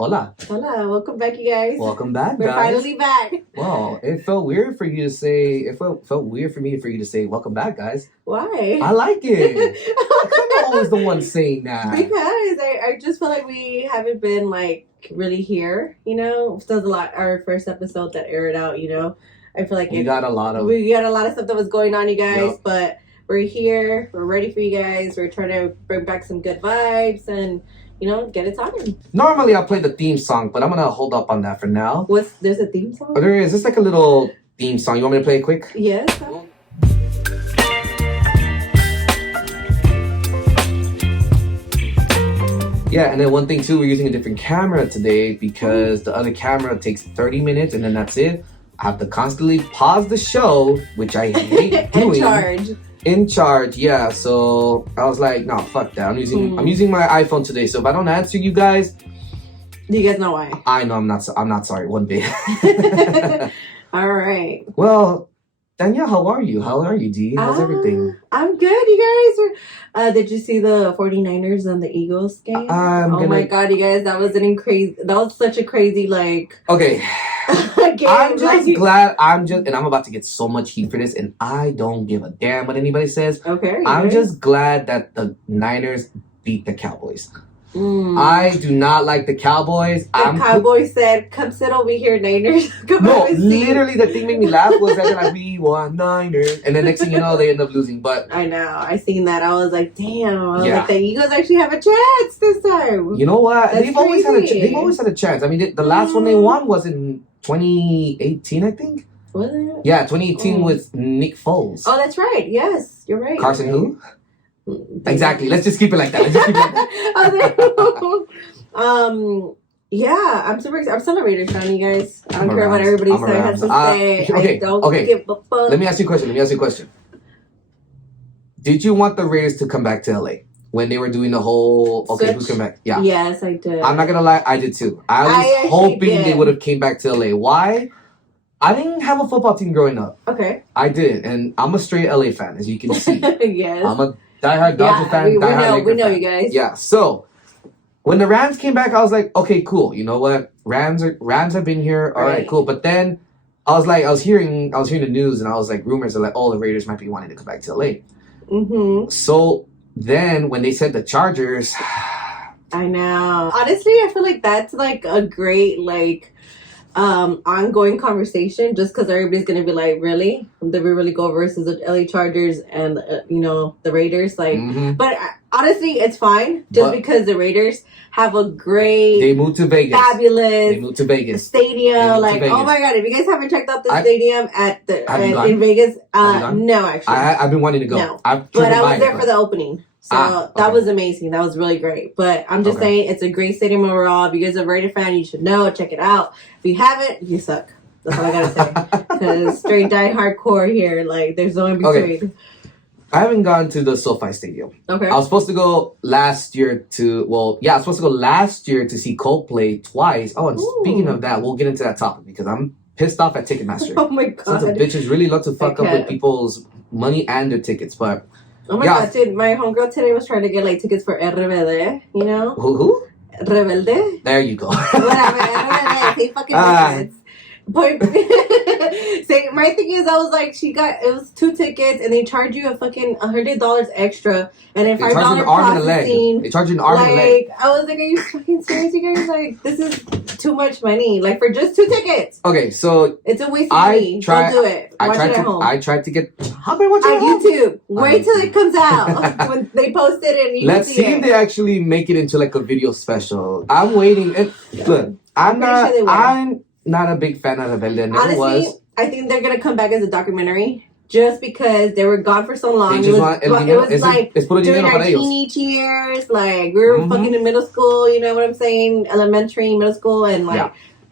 Hola. Hola, welcome back, you guys. Welcome back, We're guys. finally back. Wow, it felt weird for you to say. It felt weird for me for you to say, "Welcome back, guys." Why? I like it. I'm always the one saying that. Because I just feel like we haven't been like really here. You know, since our first episode that aired out. You know, I feel like we got a lot of stuff that was going on, you guys. Yep. But we're here. We're ready for you guys. We're trying to bring back some good vibes and, you know, get it talking. Normally, I play the theme song, but I'm gonna hold up on that for now. There's a theme song? Oh, there is. It's like a little theme song. You want me to play it quick? Yes. Yeah, and then one thing too, we're using a different camera today because the other camera takes 30 minutes and then that's it. I have to constantly pause the show, which I hate doing. In charge, yeah. So I was like, no, fuck that. I'm using my iPhone today. So if I don't answer you guys, do you guys know why? I know I'm not sorry one bit. All right. Well, Danielle, how are you? How are you, D? How's everything? I'm good, you guys. Did you see the 49ers and the Eagles game? My god, you guys, that was such a crazy okay. game. I'm just glad and I'm about to get so much heat for this, and I don't give a damn what anybody says. Okay. I'm just glad that the Niners beat the Cowboys. I do not like the Cowboys. Cowboys said, "Come sit over here, Niners." Literally, the thing made me laugh was that they're like, "We want Niners," and the next thing you know, they end up losing. But I know, I seen that. I was like, "Damn!" I was like, the Eagles actually have a chance this time. You know what? They've always had a chance. I mean, the last one they won was in 2018, I think. Was it? Yeah, 2018 with Nick Foles. Oh, that's right. Yes, you're right. Carson who? Exactly. Let's just keep it like that. Yeah, I'm super excited. I'm still a Raiders fan, you guys. I don't care what everybody has to say. I don't give a fuck. Let me ask you a question. Did you want the Raiders to come back to LA when they were doing the whole who's coming back? Yeah. Yes, I did. I'm not gonna lie, I did too. I was hoping they would have came back to LA. Why? I didn't have a football team growing up. Okay. I didn't, and I'm a straight LA fan, as you can see. Yes. I'm a diehard Dodger fan. We know you guys. Yeah. So when the Rams came back, I was like, okay, cool. You know what? Rams have been here. All right, cool. But then I was hearing the news, and I was like, rumors are like, oh, the Raiders might be wanting to come back to LA. Mm-hmm. So then when they said the Chargers, I know. Honestly, I feel like that's like a great ongoing conversation, just because everybody's gonna be like, really, did we really go versus the LA Chargers and the Raiders? But honestly, it's fine because the Raiders have a great, they moved to Vegas, fabulous, they moved to Vegas stadium. Oh my god, if you guys haven't checked out the stadium in Vegas, no, actually, I've been wanting to go. No, but I was there for the opening. So that was amazing. That was really great. But I'm just saying, it's a great stadium overall. If you guys are a Raider fan, you should know. Check it out. If you haven't, you suck. That's all I gotta say. Because straight die hardcore here. There's no in between. Okay. I haven't gone to the SoFi Stadium. Okay. I was supposed to go last year to see Coldplay twice. Oh, and speaking of that, we'll get into that topic because I'm pissed off at Ticketmaster. Oh my god. Sons of bitches really love to fuck up with people's money and their tickets, but. Oh my god, dude, my homegirl today was trying to get tickets for RBD, you know? Who? Rebelde. There you go. Whatever, RBD, they fucking tickets. But my thing is, I was like, it was 2 tickets and they charge you a fucking $100 extra and then $5 processing. They charge you an arm and a leg. I was like, are you fucking serious, you guys? This is too much money. For just 2 tickets. Okay, so it's a waste of money. Don't do it. Watch it at home. I tried to get. How can I watch it at home? YouTube. Wait till it comes out when they post it and you Let's see if they actually make it into a video special. I'm waiting. And look, I'm not a big fan of Rebelde. Honestly, I think they're gonna come back as a documentary. Just because they were gone for so long. It was during our teenage years. We were fucking in middle school, you know what I'm saying? Elementary, middle school, and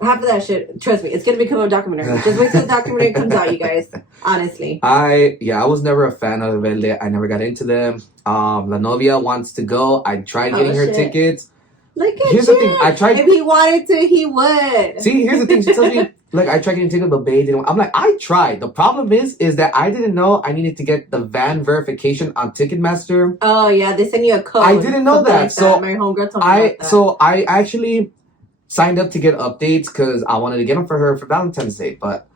half of that shit, trust me, it's gonna become a documentary. Just wait till the documentary comes out, you guys. Honestly. I was never a fan of Rebelde. I never got into them. La Novia wants to go. I tried getting her tickets. Here's the thing. I tried. If he wanted to, he would. See, here's the thing. She tells me, I tried getting tickets, but babe didn't. I'm like, I tried. The problem is that I didn't know I needed to get the van verification on Ticketmaster. Oh yeah, they send you a code. I didn't know that. So my homegirl told me about that. So I actually signed up to get updates because I wanted to get them for her for Valentine's Day, but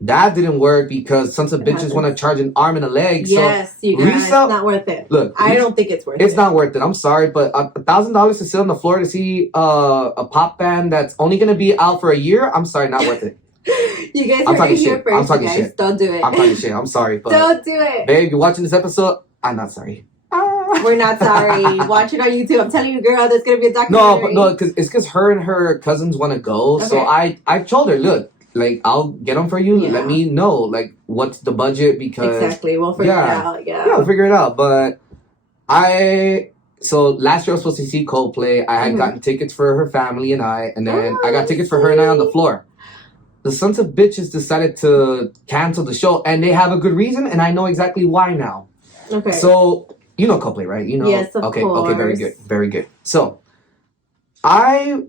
that didn't work because sons of bitches want to charge an arm and a leg. Yes, so you guys, it's not worth it. Look, I don't think it's worth it. It's not worth it. I'm sorry, but $1,000 to sit on the floor to see a pop band that's only going to be out for a year, I'm sorry, not worth it. You guys are here first, I'm talking shit. Don't do it. I'm talking shit. I'm sorry. But don't do it. Babe, you're watching this episode, I'm not sorry. We're not sorry. Watch it on YouTube. I'm telling you, girl, there's going to be a documentary. No, because her and her cousins want to go. Okay. So I told her, look, like, I'll get them for you. Yeah. Let me know, like, what's the budget, because... Exactly. We'll figure it out, Yeah, we'll figure it out. But So last year I was supposed to see Coldplay. I had gotten tickets for her family and I, and then I got tickets for her and I on the floor. The sons of bitches decided to cancel the show, and they have a good reason, and I know exactly why now. Okay. So... You know Coldplay, right? You know. Yes, of course. Okay, very good. Very good. So, I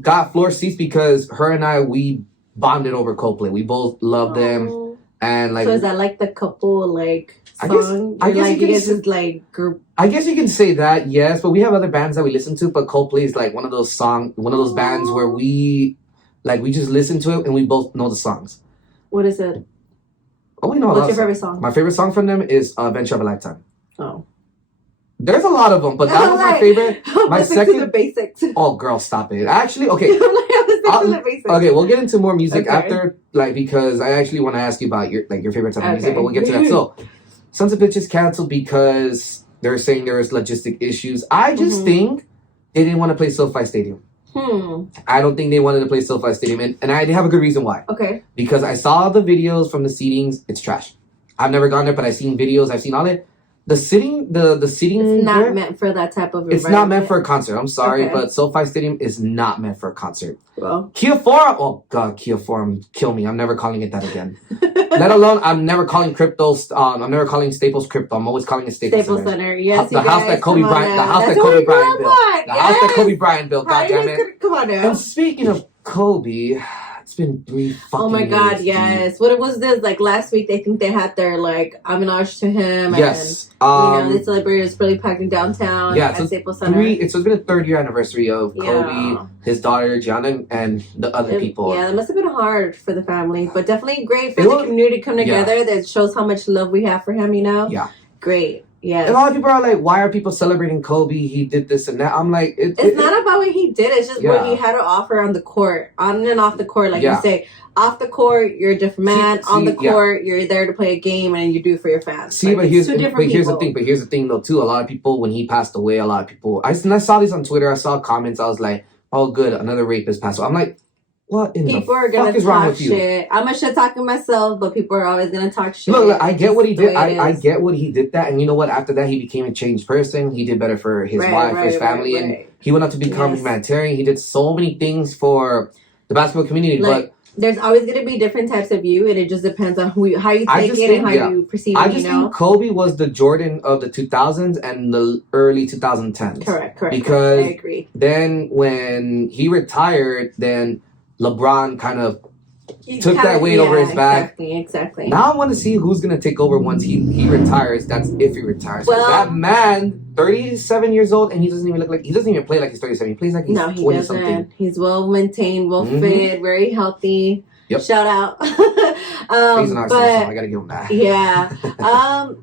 got floor seats because her and I, we bonded over Coldplay. We both love them. And like, so is that like the couple, like, song? I guess like, you guys is like group. I guess you can say that, yes. But we have other bands that we listen to, but Coldplay is like one of those bands where we just listen to it and we both know the songs. What is it? Oh, we know. What's your favorite song? My favorite song from them is Adventure of a Lifetime. Oh. There's a lot of them, but that was my favorite. My second. To the basics. Oh, girl, stop it! Actually, okay. Okay, we'll get into more music after, like, because I actually want to ask you about your favorite type of music, but we'll get to that. So, Sons of Bitches canceled because they're saying there's logistic issues. I just think they didn't want to play SoFi Stadium. I don't think they wanted to play SoFi Stadium, and I have a good reason why. Okay. Because I saw the videos from the seatings. It's trash. I've never gone there, but I've seen videos. I've seen all it. The seating. It's not meant for that type of environment. It's not meant for a concert. I'm sorry, but SoFi Stadium is not meant for a concert. Well, Kia Forum. Oh God, Kia Forum, kill me. I'm never calling it that again. Let alone, I'm never calling cryptos. I'm never calling Staples crypto. I'm always calling it Staples Center. Yes, the house that Kobe Bryant. The house that Kobe Bryant built. The house that Kobe Bryant built. God damn it. Come on now. And speaking of Kobe. It's been 3 fucking Oh my God, yes. Dude. What was this? Like last week, they think they had their like homage to him. Yes. And, they celebrated his really packing downtown at Staples Center. It's been a 3rd year anniversary of Kobe, his daughter Gianna, and the other people. Yeah, it must have been hard for the family, but definitely great for the community to come together. That shows how much love we have for him, you know? Yeah. Great. Yes. And a lot of people are like, why are people celebrating Kobe? He did this and that. I'm like... It's not about what he did. It's just what he had to offer on the court. On and off the court. Like you say, off the court, you're a different man. On the court, you're there to play a game and you do it for your fans. See, but here's the thing. But here's the thing, though, too. A lot of people, when he passed away, a lot of people... I saw these on Twitter. I saw comments. I was like, oh, good. Another rapist passed away. I'm like... What in people the are gonna fuck is wrong with you? Shit. I'm a shit talking myself, but people are always gonna talk shit. Look, I get what he did. I get what he did that, and you know what? After that, he became a changed person. He did better for his wife, his family, and he went on to become humanitarian. He did so many things for the basketball community. But there's always gonna be different types of you, and it just depends on how you take it and how you perceive it. I just think Kobe was the Jordan of the 2000s and the early 2010s. Correct. Because I agree. Then when he retired, then LeBron kind of took that weight over his back. Exactly. Now I want to see who's going to take over once he retires. That's if he retires. Well, that man, 37 years old, and he doesn't even play like he's 37. He plays like he's 20 something. He's well maintained, well fed, very healthy. Yep. Shout out. He's an artist, so I gotta give him that. Yeah.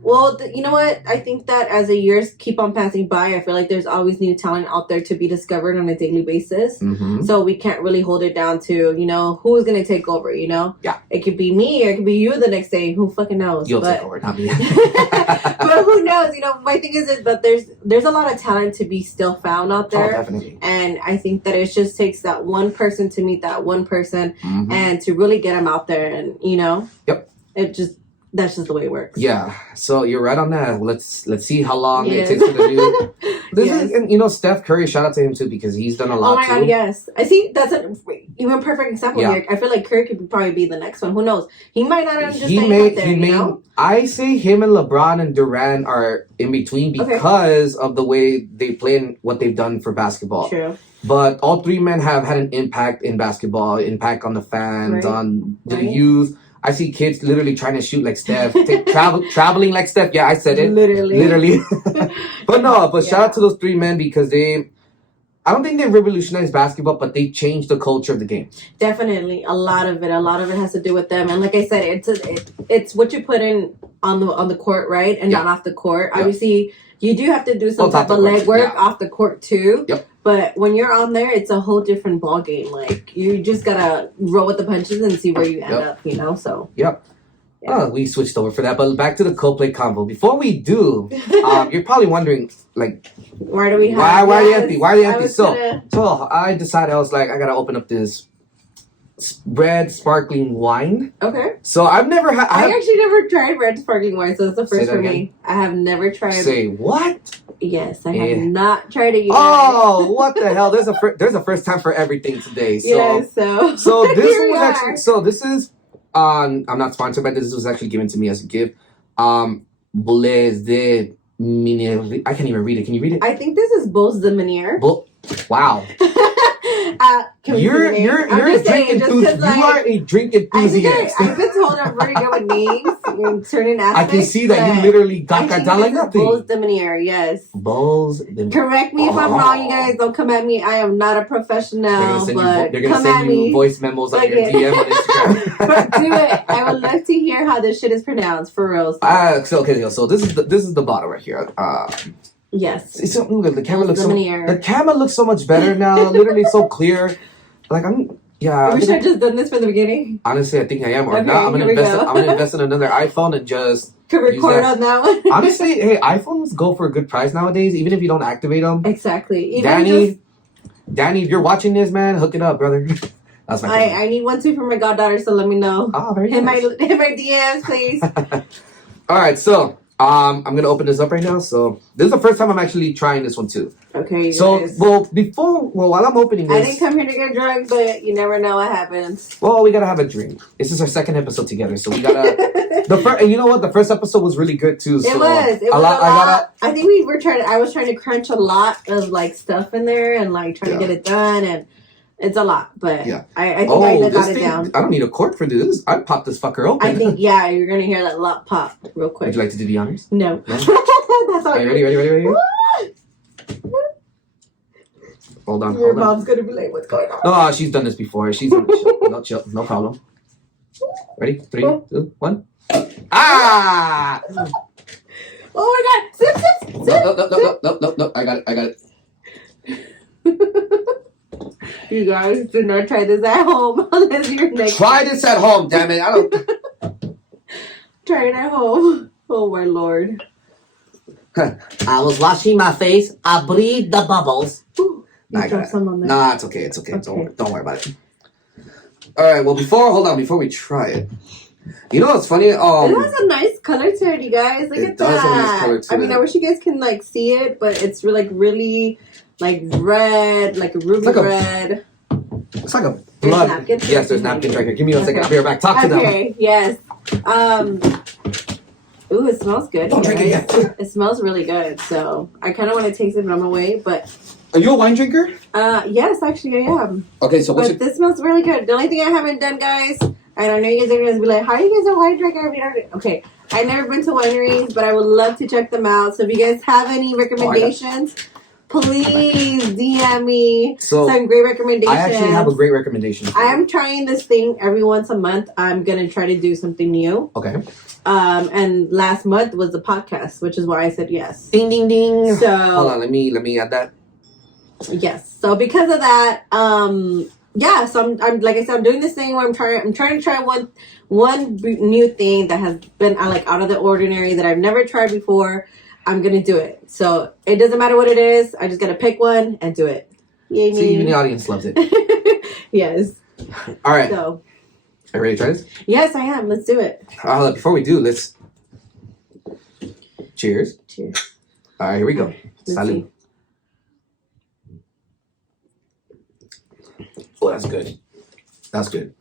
Well, you know what? I think that as the years keep on passing by, I feel like there's always new talent out there to be discovered on a daily basis. So we can't really hold it down to, who's gonna take over, Yeah. It could be me or it could be you the next day. Who fucking knows? You'll take over, not me. But who knows? My thing is that there's a lot of talent to be still found out there. Oh, definitely. And I think that it just takes that one person to meet that one person and to really get them out there, and Yep. That's just the way it works. Yeah. So you're right on that. Let's see how long it takes for the new. And Steph Curry, shout out to him too, because he's done a lot. Oh my God, yes. I think that's an even perfect example here. I feel like Curry could probably be the next one. Who knows? He might not understand. I say him and LeBron and Durant are in between because of the way they play and what they've done for basketball. True. But all three men have had an impact in basketball, impact on the fans, on the youth. I see kids literally trying to shoot like Steph, traveling like Steph. Yeah, I said it. Literally. But shout out to those three men because they I don't think they revolutionized basketball, but they changed the culture of the game. Definitely, a lot of it has to do with them. And like I said, it's what you put in on the court, right, and not off the court. Obviously, you do have to do some type of legwork off the court too. Yep. But when you're on there, it's a whole different ball game. Like you just gotta roll with the punches and see where you end up. You know, so. Yep. Yeah. Oh, we switched over for that, but back to the Coldplay combo. Before we do, you're probably wondering, like, why do we have? Why are they empty? Why are they empty? So I decided, I was like, I gotta open up this red sparkling wine. Okay. So I've never had. I actually never tried red sparkling wine, so it's the first for me. I have never tried. Say what? Yes, I have not tried it yet. Oh, what the hell? There's a first time for everything today. So, yes, so this one was actually. So this is. I'm not sponsored by this. This was actually given to me as a gift. Blaise de Minier. I can't even read it. Can you read it? I think this is Blaise de Minier. Wow. You're a drink enthusiast. You are a drink enthusiast. I've been told I'm very good with names in certain aspects. I can see that you literally got that down like nothing. Blaise de Minier, yes. Blaise de Minier. Correct me if I'm wrong, you guys. Don't come at me. I am not a professional. They're gonna send you voice memos on your DM on Instagram. But do it. I would love to hear how this shit is pronounced for real. So this is the bottle right here. Yes. The camera looks the camera looks so much better now. Literally so clear. Like I wish I just done this from the beginning. Honestly, I think I am. Or not. I'm gonna invest in another iPhone and just record on that one. Honestly, hey, iPhones go for a good price nowadays, even if you don't activate them. Exactly. Danny, if you're watching this, man, hook it up, brother. That's my I need one too for my goddaughter, so let me know. Oh, very nice. Hit my DMs, please. All right, so I'm gonna open this up right now. So this is the first time I'm actually trying this one too. Okay. While I'm opening this, I didn't come here to get drunk, but you never know what happens. Well, we gotta have a drink. This is our second episode together, so we gotta. And you know what? The first episode was really good too. So it was a lot. I think I was trying to crunch a lot of like stuff in there and like trying to get it done, and it's a lot. But I think I got it down. I don't need a cork for this. I'd pop this fucker open. I think you're gonna hear that lot pop real quick. Would you like to do the honors? No. That's all. Are you ready? Hold on. Your mom's gonna be like, "What's going on?" No, she's done this before. She's chill. No problem. Ready? 3, 2, 1. Ah! Oh my God! Sip. No. I got it. You guys do not try this at home unless you're next. Try this at home, damn it! I don't. Try it at home. Oh my Lord! I was washing my face. I breathed the bubbles. I got some on there. Nah, it's okay. Don't worry about it. All right. Well, before we try it, you know what's funny? It has a nice color to it, you guys. Look at that. It does have a nice color to it. I mean, I wish you guys can like see it, but it's really like red, like a ruby red. It's like a blood. Yes, there's napkins right here. Give me 1 second. I'll be right back. Talk to them. Okay. Yes. Ooh, it smells good. Don't drink it yet. It smells really good. So I kind of want to taste it, but I'm away. But are you a wine drinker? Yes, actually I am. Okay, so this smells really good. The only thing I haven't done, guys, and I know you guys are gonna be like, "How are you guys a wine drinker?" Okay, I've never been to wineries, but I would love to check them out. So if you guys have any recommendations, please DM me some great recommendations. I actually have a great recommendation. I am trying this thing every once a month. I'm gonna try to do something new. Okay. And last month was the podcast, which is why I said yes. Ding ding ding. So hold on, let me add that. Yes. So because of that, so I'm like I said, I'm doing this thing where I'm trying to try one new thing that has been like out of the ordinary that I've never tried before. I'm gonna do it. So it doesn't matter what it is. I just gotta pick one and do it. Yay, see, even the audience loves it. Yes. All right. So, are you ready to try this? Yes, I am. Let's do it. Before we do, let's cheers. Cheers. All right, here we go. Salud. Oh, that's good. That's good.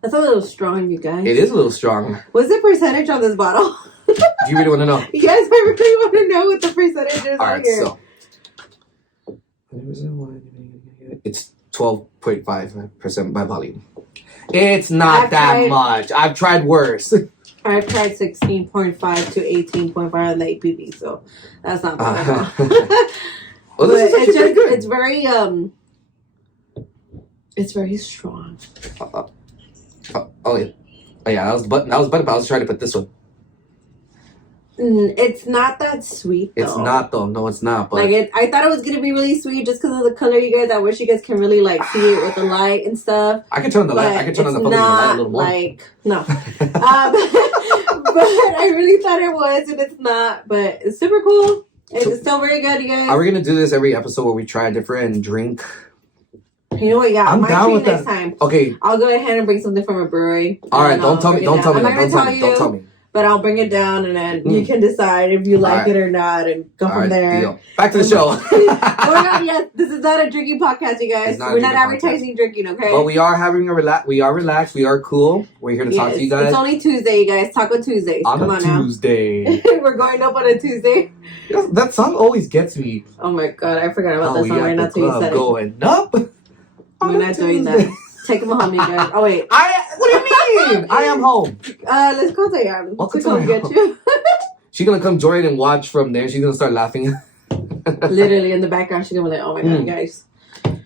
That's a little strong, you guys. It is a little strong. What's the percentage on this bottle? Do you really want to know? Yes, I really want to know what the percentage is. All right, here. so it's 12.5% by volume. It's not that much. I've tried worse. I've tried 16.5 to 18.5 on the APV, so that's not bad at all. Oh, this is actually pretty good. It's very strong. Oh yeah, that was button. But I was trying to put this one. It's not that sweet though. It's not though. No, it's not. But I thought it was gonna be really sweet just because of the color, you guys. I wish you guys can really see it with the light and stuff. I can turn the light. I can turn on the light a little more. No. But I really thought it was, and it's not. But it's super cool. It's still very good, you guys. Are we gonna do this every episode where we try a different drink? You know what? Yeah, I'm down with next time. Okay. I'll go ahead and bring something from a brewery. All right. Don't tell me. Don't tell me. But I'll bring it down, and then you can decide if you like it or not, and go from there. Deal. Back to the show. Oh my God! Yes, this is not a drinking podcast, you guys. We're not advertising drinking, okay? But we are having We are relaxed. We are cool. We're here to talk to you guys. It's only Tuesday, you guys. Taco Tuesdays. Come on Tuesday. We're going up on a Tuesday. That song always gets me. Oh my God! I forgot about that song right now. Till you said it. Going up. We're not doing that. Take them home, you guys. Oh wait. What do you mean? I am home. Let's go to Diane. To come get you. She's gonna come join and watch from there. She's gonna start laughing. Literally in the background, she's gonna be like, "Oh my God, guys."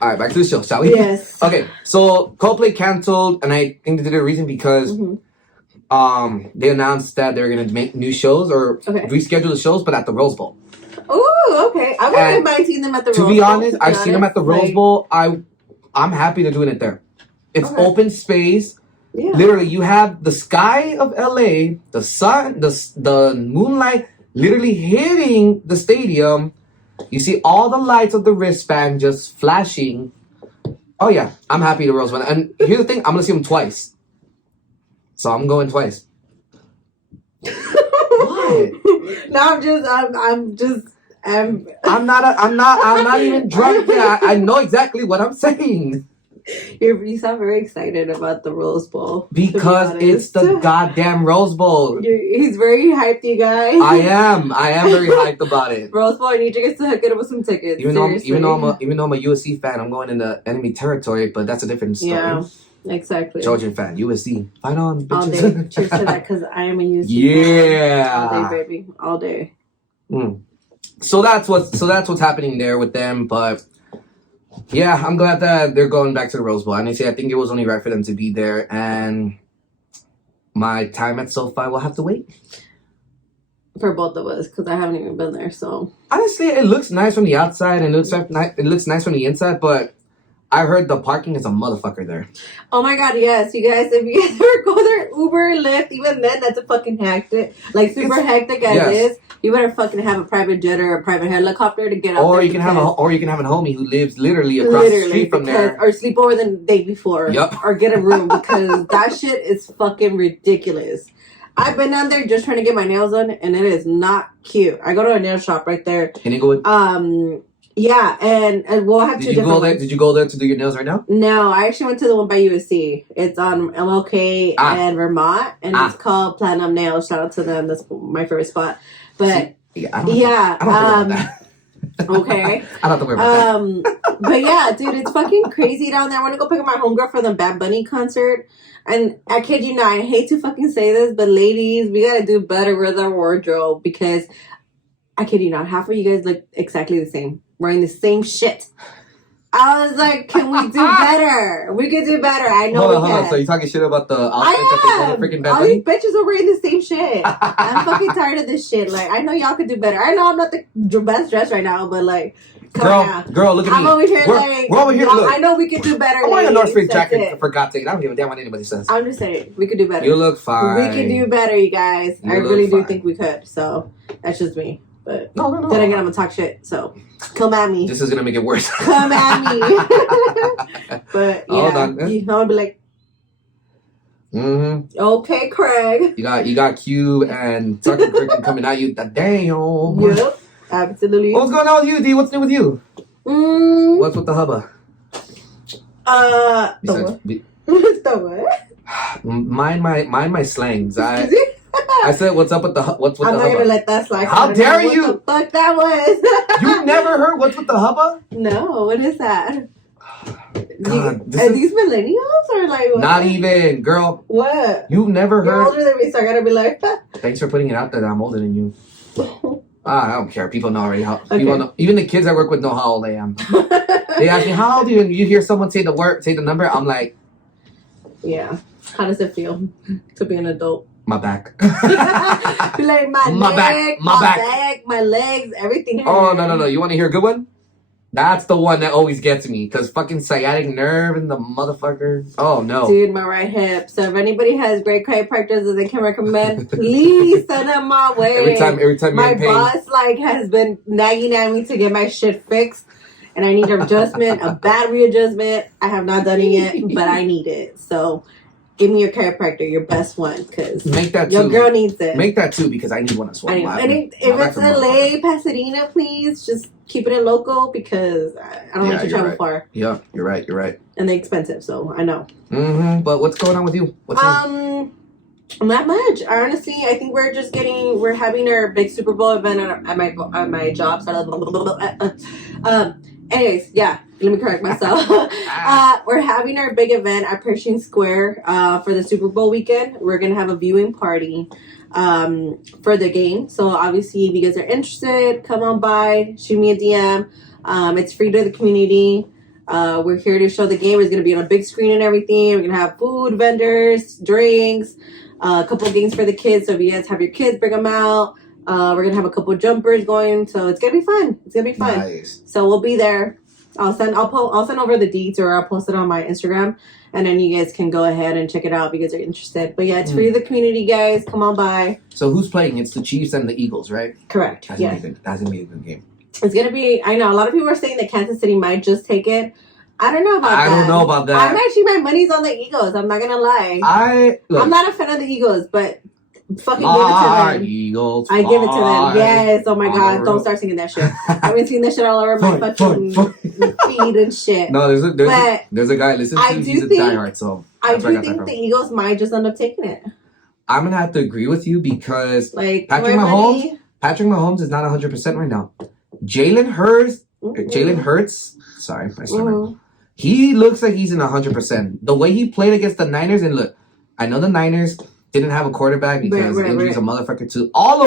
All right, back to the show, shall we? Yes. Okay, so Coldplay canceled, and I think they did a reason because they announced that they're gonna make new shows or reschedule the shows, but at the Rose Bowl. Oh, okay. I wouldn't mind seeing them at the Rose Bowl. To be honest, I've seen them at the Rose Bowl. I'm happy they're doing it there. It's open space. Yeah. Literally, you have the sky of LA, the sun, the moonlight literally hitting the stadium. You see all the lights of the wristband just flashing. Oh yeah, I'm happy to Rose Bowl. And here's the thing, I'm gonna see them twice. So I'm going twice. What? No, I'm not even drunk yet. I know exactly what I'm saying. You sound very excited about the Rose Bowl. Because it's the goddamn Rose Bowl. He's very hyped, you guys. I am very hyped about it. Rose Bowl, I need you guys to hook it up with some tickets. Even though I'm a USC fan, I'm going into enemy territory, but all different story. Yeah, exactly. Trojan fan, USC. Fight on, bitches. All day. Cheers to that, because I am a USC fan. All day, baby. All day. So that's what's happening there with them, but yeah, I'm glad that they're going back to the Rose Bowl. Honestly, I think it was only right for them to be there, and my time at SoFi will have to wait. For both of us, because I haven't even been there, so. Honestly, it looks nice from the outside, and it looks nice from the inside, but I heard the parking is a motherfucker there. Oh my God, yes, you guys, if you ever go there, Uber, Lyft, even then, that's a fucking hectic, super hectic as is. You better fucking have a private jet or a private helicopter to get out there. You can have a homie who lives literally across the street from there. Or sleep over the day before. Yep. Or get a room, because that shit is fucking ridiculous. I've been down there just trying to get my nails done, and it is not cute. I go to a nail shop right there. Can you go with... Yeah, and we'll have Did you go there? Did you go there to do your nails right now? No, I actually went to the one by USC. It's on MLK and Vermont, and it's called Platinum Nails. Shout out to them. That's my favorite spot. But I don't have to worry about that. Okay. I don't have to worry about that. But yeah, dude, it's fucking crazy down there. I want to go pick up my homegirl for the Bad Bunny concert. And I kid you not, I hate to fucking say this, but ladies, we gotta do better with our wardrobe, because I kid you not, half of you guys look exactly the same. Wearing the same shit. I was like, can we do better? We could do better. I know we can. So you talking shit about the outfits that they freaking Bad Bunny? All these bitches are wearing the same shit. I'm fucking tired of this shit. Like, I know y'all could do better. I know I'm not the best dressed right now, but like, girl, look at me. I'm over here we're over here. Look. I know we could do better. I'm wearing a North Face jacket for God's sake. I don't give a damn what anybody says. I'm just saying, we could do better. You look fine. We can do better, you guys. I really do think we could. So that's just me. But no. Then again, I'm gonna talk shit. So come at me. This is gonna make it worse. Come at me. But yeah, I'm gonna be like, okay, Craig. You got Q and Tucker freaking coming at you. Damn. Yep, absolutely. What's going on with you, D? What's new with you? What's with the hubba? The what? Mind my slangs. I said, what's up with the what's with I'm the not hubba? Gonna let that slide. How dare you? What the fuck that was? You never heard what's with the hubba? No, what is that? God, are these millennials or like what? Not even, girl. What? You've never heard. You're older than me, so I gotta be like. Thanks for putting it out there that I'm older than you. I don't care. People know already how. Okay. People know, even the kids I work with know how old I am. They ask me, how old are you? And you hear someone say the number, I'm like... Yeah. How does it feel to be an adult? My back. Like my back, my legs, everything hurts. Oh, no. You want to hear a good one? That's the one that always gets me. Because fucking sciatic nerve and the motherfucker. Oh, no. Dude, my right hip. So if anybody has great chiropractors that they can recommend, please send them my way. Every time my boss has been nagging at me to get my shit fixed. And I need an adjustment, a bad readjustment. I have not done it yet, but I need it. So give me your chiropractor, your best one, because your girl needs it. Make that too, because I need one as well. And if it's LA, Pasadena, please just keep it in local, because I don't like to travel far. Yeah, you're right. And they're expensive, so I know. Mm-hmm. But what's going on with you? Not much. Honestly, I think we're having our big Super Bowl event at my job. Anyways, yeah, let me correct myself. We're having our big event at Pershing Square for the Super Bowl weekend. We're going to have a viewing party for the game. So obviously, if you guys are interested, come on by, shoot me a DM. It's free to the community. We're here to show the game. It's going to be on a big screen and everything. We're going to have food, vendors, drinks, a couple of games for the kids. So if you guys have your kids, bring them out. We're going to have a couple of jumpers going, so it's going to be fun. Nice. So we'll be there. I'll send over the deets, or I'll post it on my Instagram, and then you guys can go ahead and check it out if you guys are interested. But yeah, it's free to the community, guys. Come on by. So who's playing? It's the Chiefs and the Eagles, right? Correct. That's going to be a good game. It's going to be, I know, a lot of people are saying that Kansas City might just take it. I don't know about that. I'm actually, my money's on the Eagles. I'm not going to lie. I'm not a fan of the Eagles, but fucking give it to them. Eagles, I give it to them. Yes. Oh my God. Don't start singing that shit. I've been singing that shit all over my fucking feed and shit. No, there's a guy. Listen, he's a diehard. So I do think the Eagles might just end up taking it. I'm gonna have to agree with you, because Patrick Mahomes is not 100% right now. Jalen Hurts. Sorry, my stomach. He looks like he's in 100%. The way he played against the Niners, and look, I know the Niners didn't have a quarterback because injuries a motherfucker too. All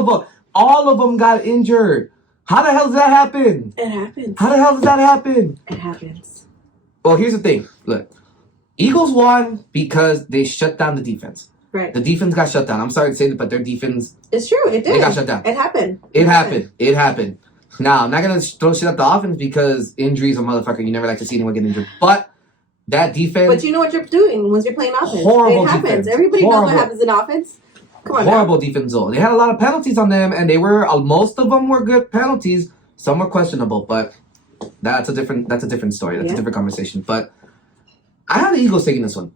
of them got injured. How the hell does that happen? It happens. How the hell does that happen? It happens. Well, here's the thing. Look, Eagles won because they shut down the defense. Right. The defense got shut down. I'm sorry to say that, but their defense... It's true. It did. They got shut down. It happened. It happened. Now, I'm not going to throw shit at the offense, because injuries are motherfucker. You never like to see anyone get injured. But that defense... But you know what you're doing once you're playing offense. Horrible it happens. Defense. Everybody knows what happens in offense. Come on. Horrible defense, though. They had a lot of penalties on them, and most of them were good penalties. Some were questionable, but that's a different story. That's a different conversation. But I have the Eagles taking this one.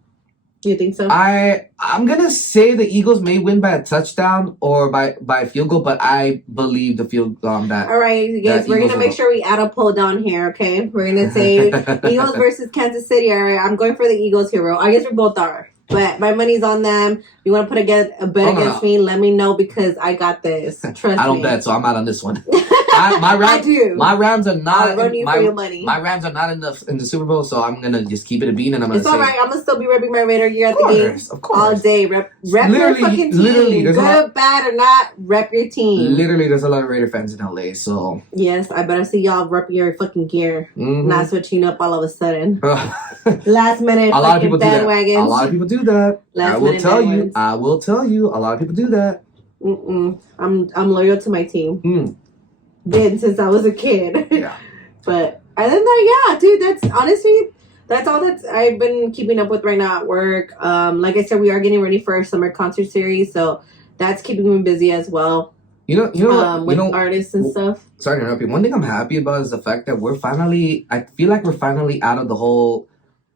You think so? I'm gonna say the Eagles may win by a touchdown or by a field goal, but I believe the field that. All right, you guys, we're gonna make sure we add a poll down here. Okay, we're gonna say Eagles versus Kansas City. All right, I'm going for the Eagles here, bro. I guess we both are, but my money's on them. If you want to put a bet against me, let me know, because I got this. Trust me. I don't bet, so I'm out on this one. I do. My Rams are not. I'll run you for your money. My Rams are not in the Super Bowl, so I'm gonna just keep it a bean, and I'm gonna. It's all right. I'm gonna still be repping my Raider gear at the game. Of course. All day. Rep your fucking team. Good, bad, or not, rep your team. Literally, there's a lot of Raider fans in LA, so. Yes, I better see y'all rep your fucking gear. Not switching up all of a sudden. Last minute. A lot of people do that. A lot of people do that. I will tell you. A lot of people do that. I'm loyal to my team. Been since I was a kid. Yeah. But other than that, yeah, dude, that's all that I've been keeping up with right now at work. Like I said, we are getting ready for our summer concert series, so that's keeping me busy as well. With artists and stuff. Sorry to interrupt you. One thing I'm happy about is the fact that I feel like we're finally out of the whole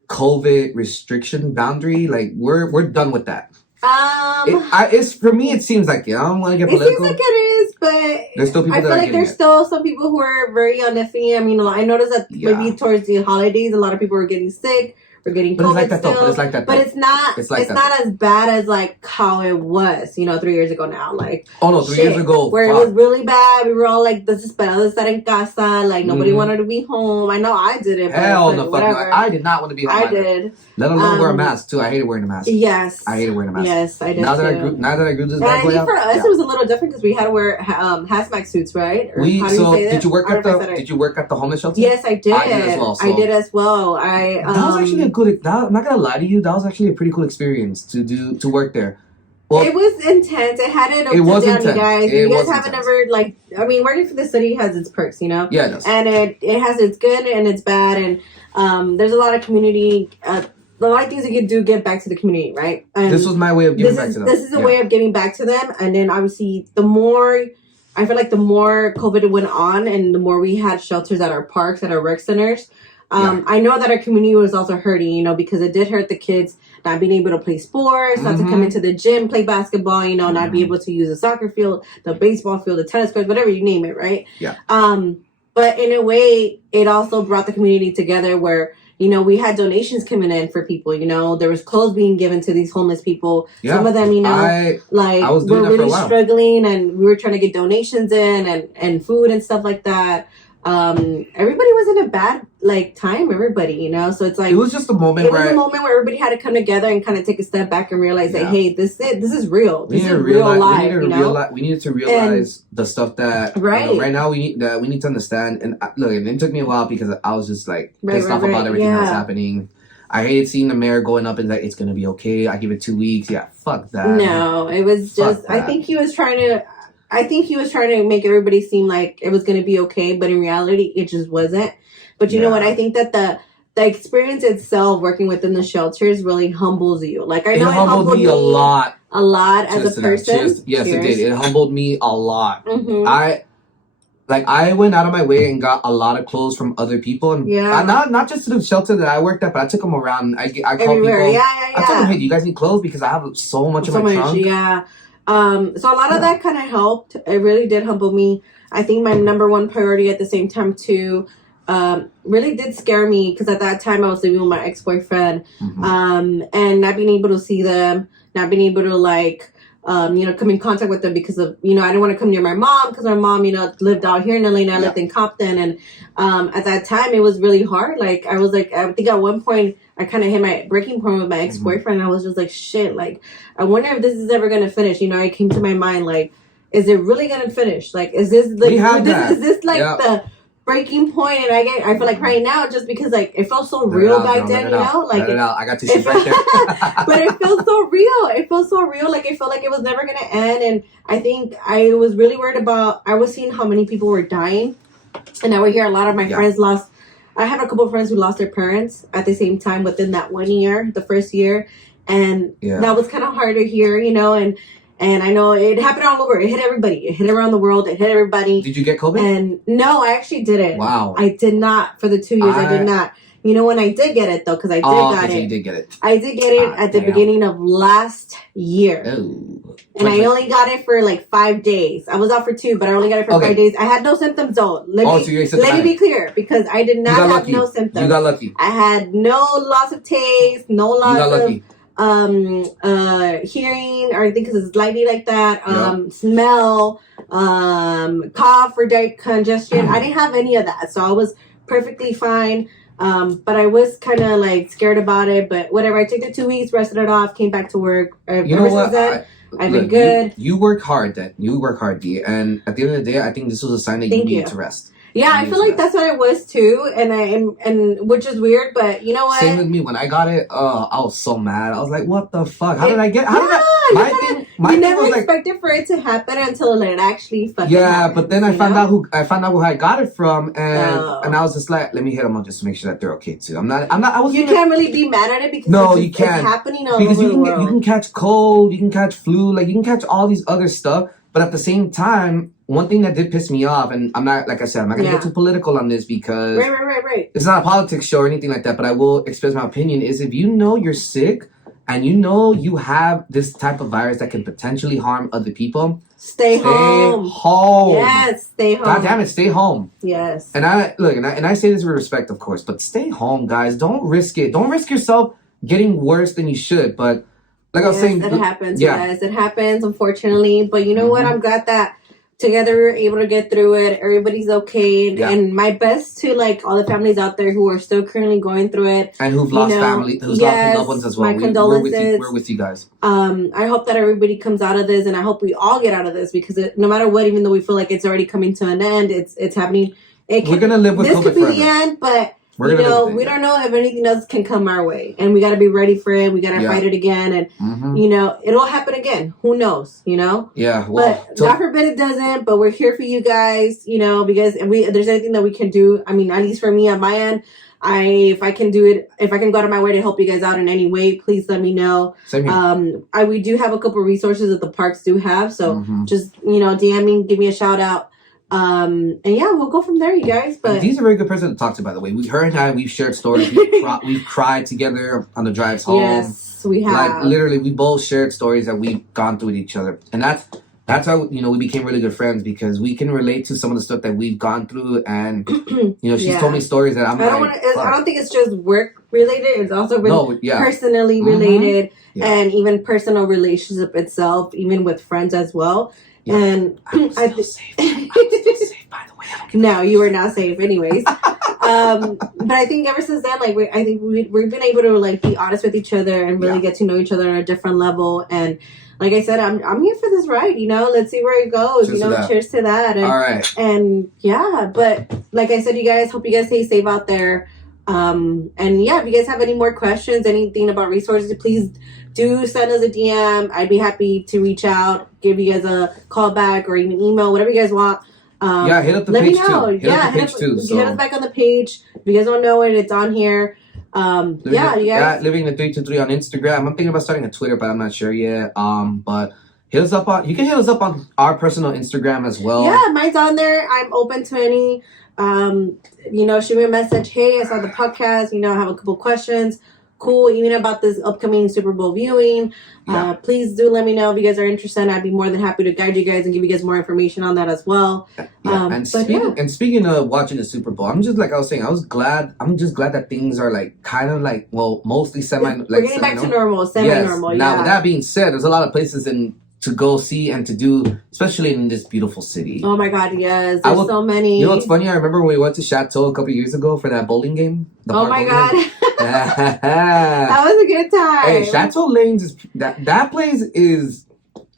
COVID restriction boundary. Like we're done with that. It's for me. It seems like I don't want to get political. It seems like it is, but there's still people. I feel like there's still some people who are very uneasy. I mean, I noticed that maybe towards the holidays, a lot of people were getting sick, We're getting COVID but it's like that still. though. But it's like that. But it's not. It's not as bad as like how it was, 3 years ago now. Like 3 years ago, where it was really bad. We were all like, desesperados estar en casa. Like nobody wanted to be home. I know I didn't. Hell no, whatever. I did not want to be home. I did. Let alone wear a mask too. I hated wearing a mask. Yes. I hated wearing a mask. Yes, I did. Now that I grew this bad boy out. For us, it was a little different because we had to wear hazmat suits, right? Did you work at the homeless shelter? Yes, I did. I did as well. I did as well. That was actually a good. I'm not gonna lie to you. That was actually a pretty cool experience to work there. Well, it was intense. It had it up to down, you guys. You guys haven't ever working for the city has its perks, Yeah, it does. And it has its good and its bad, and there's a lot of community. A lot of things you can do give back to the community, right? And this was my way of giving back to them. This is a way of giving back to them, and then obviously I feel like the more COVID went on and the more we had shelters at our parks, at our rec centers, I know that our community was also hurting, because it did hurt the kids not being able to play sports, not to come into the gym, play basketball, not be able to use the soccer field, the baseball field, the tennis court, whatever you name it, right? Yeah. But in a way, it also brought the community together where, we had donations coming in for people, there was clothes being given to these homeless people. Yeah. Some of them, I was were really struggling and we were trying to get donations in and food and stuff like that. Everybody was in a bad time, everybody, so it's like it was just a moment where everybody had to come together and kind of take a step back and realize that hey, this is real. This is real life. We needed to realize the stuff that right now we need to understand. And look, it took me a while because I was just pissed off about everything that was happening. I hated seeing the mayor going up and like, it's gonna be okay. I give it 2 weeks. Yeah, fuck that. No, it was just. I think he was trying to make everybody seem like it was going to be okay, but in reality, it just wasn't. But you know what? I think that the experience itself, working within the shelters, really humbles you. I know it humbled me a lot as a person. Yes, it did. It humbled me a lot. Mm-hmm. I went out of my way and got a lot of clothes from other people, and not just to the shelter that I worked at, but I took them around. I called everywhere. People. I told them, hey, do you guys need clothes? Because I have so much in my trunk. Yeah. So a lot of that kind of helped. It really did humble me. I think my number one priority at the same time too, really did scare me because at that time I was living with my ex-boyfriend, and not being able to see them, not being able to come in contact with them because of, I didn't want to come near my mom because my mom, lived out here in LA and I lived in Compton. And, at that time it was really hard. I think at one point I kind of hit my breaking point with my ex-boyfriend. I was just like, shit, I wonder if this is ever going to finish. It came to my mind, is it really going to finish? Is this the breaking point? And I feel like right now, just because it felt so real back then, I got tissues right there. But it felt so real. It felt so real. It felt like it was never going to end. And I think I was really worried about, I was seeing how many people were dying. And I would hear a lot of my friends I had a couple of friends who lost their parents at the same time within that 1 year, the first year. And that was kind of hard to hear, and I know it happened all over. It hit everybody. It hit around the world. It hit everybody. Did you get COVID? And no, I actually didn't. Wow. I did not for the 2 years. I did not. When I did get it, though, because I got it. You did get it. I did get it at the beginning of last year. Oh. And I only got it for 5 days. I was out for 2, but I only got it for 5 days. I had no symptoms, though. Let me be clear, because I did not have no symptoms. You got lucky. I had no loss of taste, no loss of hearing, or I think because it's slightly like that, smell, cough or congestion. I didn't have any of that, so I was perfectly fine. But I was kind of scared about it, but whatever. I took the 2 weeks, rested it off, came back to work. You know what? I've been good. You work hard, then. You work hard, D. And at the end of the day, I think this was a sign that you needed to rest. Yeah, I feel like that's what it was too, and which is weird, but you know what? Same with me. When I got it, I was so mad. I was like, "What the fuck? How did I get? How did I?" My thing never expected for it to happen until it actually fucking happened, but then I found out who I got it from, and I was just like, "Let me hit them up just to make sure that they're okay too." I'm not. I was. You can't really be mad at it because you can't. It's happening all because over the world. You can catch cold, you can catch flu, you can catch all these other stuff, but at the same time. One thing that did piss me off, and I'm not, like I said, I'm not going to get too political on this because right. It's not a politics show or anything like that, but I will express my opinion, is if you know you're sick and you know you have this type of virus that can potentially harm other people, stay home. Yes, stay home. God damn it, stay home. Yes. And I say this with respect, of course, but stay home, guys. Don't risk it. Don't risk yourself getting worse than you should. But like I was saying, it happens, guys. It happens, unfortunately. But you know what? I'm glad that together we were able to get through it. Everybody's okay. Yeah. And my best to like all the families out there who are still currently going through it. And who've lost family, who's lost loved ones as well. My condolences. We're with you guys. I hope that everybody comes out of this, and I hope we all get out of this, because no matter what, even though we feel like it's already coming to an end, it's happening. We're going to live with COVID forever. This could be the end, but we don't know if anything else can come our way, and we got to be ready for it. We got to fight it again, and it'll happen again. Who knows? Yeah. Well, but God forbid it doesn't. But we're here for you guys. Because if there's anything that we can do, I mean, at least for me on my end, if I can do it, if I can go out of my way to help you guys out in any way, please let me know. Same here. We do have a couple of resources that the parks do have, so just DM me, give me a shout out. And yeah, we'll go from there, you guys. But he's a very good person to talk to, by the way. Her and I, we've shared stories. We've cried together on the drives home. Yes, we have. Like literally, we both shared stories that we've gone through with each other, and that's how we became really good friends, because we can relate to some of the stuff that we've gone through, and she's told me stories that I don't think it's just work related. It's also personally related, and even personal relationship itself, even with friends as well. Yeah. And I'm still safe. I'm still safe, by the way. No, you are not safe, anyways. But I think ever since then, like we've been able to like be honest with each other and really get to know each other on a different level. And like I said, I'm here for this ride. Let's see where it goes. Cheers to that. And, all right. And yeah, but like I said, you guys, hope you guys stay safe out there. And yeah, if you guys have any more questions, anything about resources, please do send us a DM. I'd be happy to reach out, give you guys a call back, or even email, whatever you guys want. Hit up the page too. Hit us back on the page. If you guys don't know it, it's on here. You guys. Living the 323 on Instagram. I'm thinking about starting a Twitter, but I'm not sure yet. But you can hit us up on our personal Instagram as well. Yeah, mine's on there. I'm open to any. Shoot me a message. Hey, I saw the podcast. I have a couple questions. Cool, even about this upcoming Super Bowl viewing. Please do let me know if you guys are interested. I'd be more than happy to guide you guys and give you guys more information on that as well. And speaking of watching the Super Bowl, I'm just like I was saying, I'm just glad that things are like kind of like, well, mostly we're getting back to normal, semi-normal. Yes. Now, with that being said, there's a lot of places to go see and to do, especially in this beautiful city. Oh my God, yes. There's so many. You know what's funny? I remember when we went to Chateau a couple years ago for that bowling game. Oh my God. That was a good time. Hey, Chateau Lanes is that place is.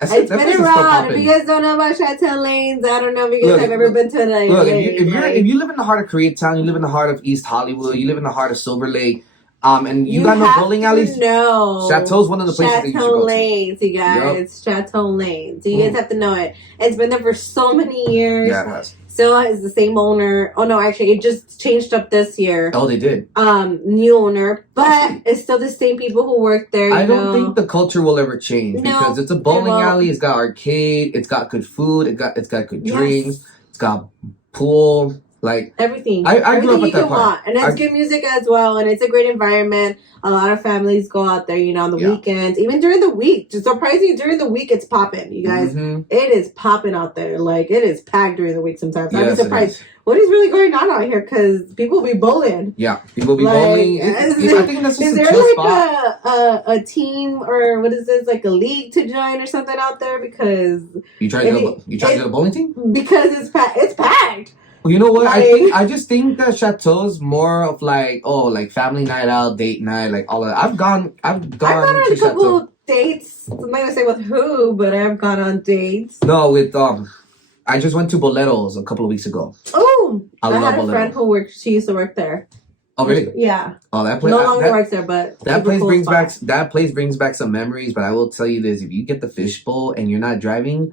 It's been around. If you guys don't know about Chateau Lanes, I don't know if you guys have ever been to like. Look, if you live in the heart of Koreatown, you live in the heart of East Hollywood, you live in the heart of Silver Lake. And you got no bowling alleys? No. Chateau's one of the places that you should go to. Chateau Lanes, you guys. Yep. Chateau Lanes. So you guys have to know it. It's been there for so many years. Yeah, it has. Still is the same owner. Oh no, actually, it just changed up this year. Oh, they did. New owner, but it's still the same people who work there. I don't think the culture will ever change because it's a bowling alley. It's got arcade. It's got good food. It's got good drinks. It's got pool. Like everything. I grew up at that part. And it's good music as well, and it's a great environment. A lot of families go out there, on the weekends, even during the week. Just surprisingly, during the week, it's popping, you guys. Mm-hmm. It is popping out there. Like, it is packed during the week sometimes. Yes, I'm surprised. What is really going on out here? Because people be bowling. Yeah, people be bowling. I think that's just is a there chill like spot. a team or what is this, like a league to join or something out there? Because you try to get a bowling team? Because it's packed. Well, you know what? I just think that Chateau's more of like family night out, date night, like all of that. I've gone on a couple dates. I'm not gonna say with who, but I've gone on dates. No, with I just went to Bolero's a couple of weeks ago. Oh, I had a friend who she used to work there. Oh really? Yeah. Oh, that place no longer works there, but that place brings back some memories. But I will tell you this: if you get the fishbowl and you're not driving,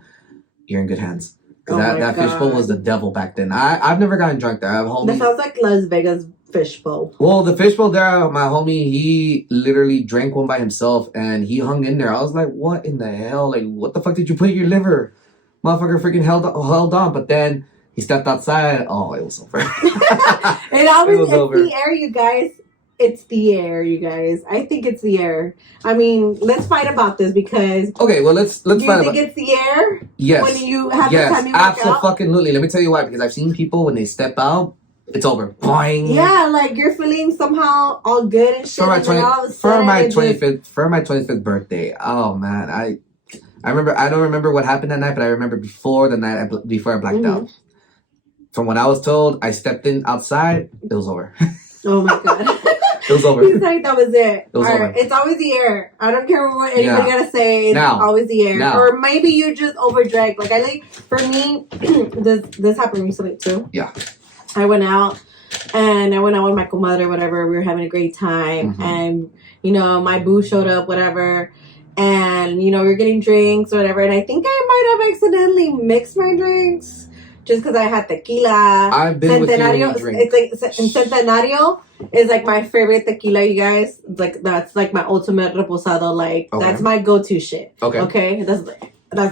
you're in good hands. That fishbowl was the devil back then. I've never gotten drunk there. I have homies. That sounds like Las Vegas fishbowl. Well, the fishbowl there, my homie, he literally drank one by himself and he hung in there. I was like, what in the hell? Like, what the fuck did you put in your liver? Motherfucker freaking held on. But then he stepped outside. Oh, it was over. It always, it's the air, you guys. it's the air, you guys. I think it's the air. I mean, let's fight about this because. Okay, well let's fight about. Do you think it's the air? Yes. When you have the time you work out? Absolutely. Let me tell you why. Because I've seen people when they step out, it's over. Boing. Yeah, like you're feeling somehow all good and shit. For my 25th birthday. Oh man, I remember. I don't remember what happened that night, but I remember before I blacked out. From what I was told, I stepped in outside. It was over. Oh my god. It was over. He's like, that was it. It was over. It's always the air. I don't care what anybody gotta say. It's always the air. Or maybe you just overdrank. Like for me, this happened recently too. Yeah. I went out with my comadre, whatever. We were having a great time. Mm-hmm. And, my boo showed up, whatever. And, we were getting drinks or whatever. And I think I might have accidentally mixed my drinks. Just because I had tequila. I've been Centenario, with you when you drink. It's like Centenario is like my favorite tequila, you guys. It's like that's like my ultimate reposado. Like that's my go-to shit. Okay. That's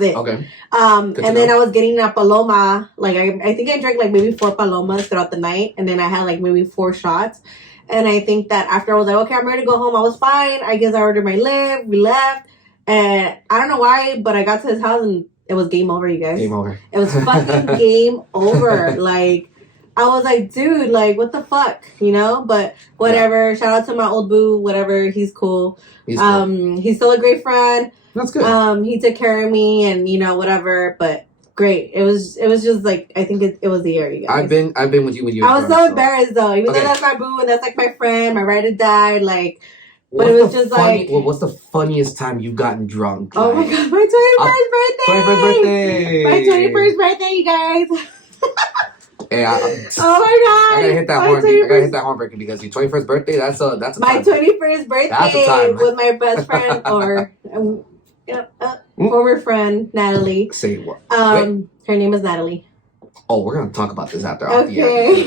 it. Okay. And then I was getting a paloma. Like I think I drank like maybe 4 palomas throughout the night, and then I had like maybe 4 shots. And I think that after I was like, okay, I'm ready to go home. I was fine. I guess I ordered my lift. We left, and I don't know why, but I got to his house and it was game over, you guys. Game over. It was fucking game over. Like, I was like, dude, like, what the fuck, But whatever. Yeah. Shout out to my old boo, whatever. He's cool. He's still a great friend. That's good. He took care of me and, whatever. But great. It was just like, I think it was the year, you guys. I've been with you when you were I was so embarrassed, though. Even though that's my boo and that's like my friend, my ride or die, like. But it was just like... what's the funniest time you've gotten drunk? Oh my god, my 21st birthday! 21st birthday! My 21st birthday, you guys! Yeah. Oh my god! I gotta hit that horn. I gotta hit that horn breaker because your 21st birthday, that's a my time. 21st birthday with my best friend or former friend, Natalie. Say what? Her name is Natalie. Oh, we're gonna talk about this after. Okay.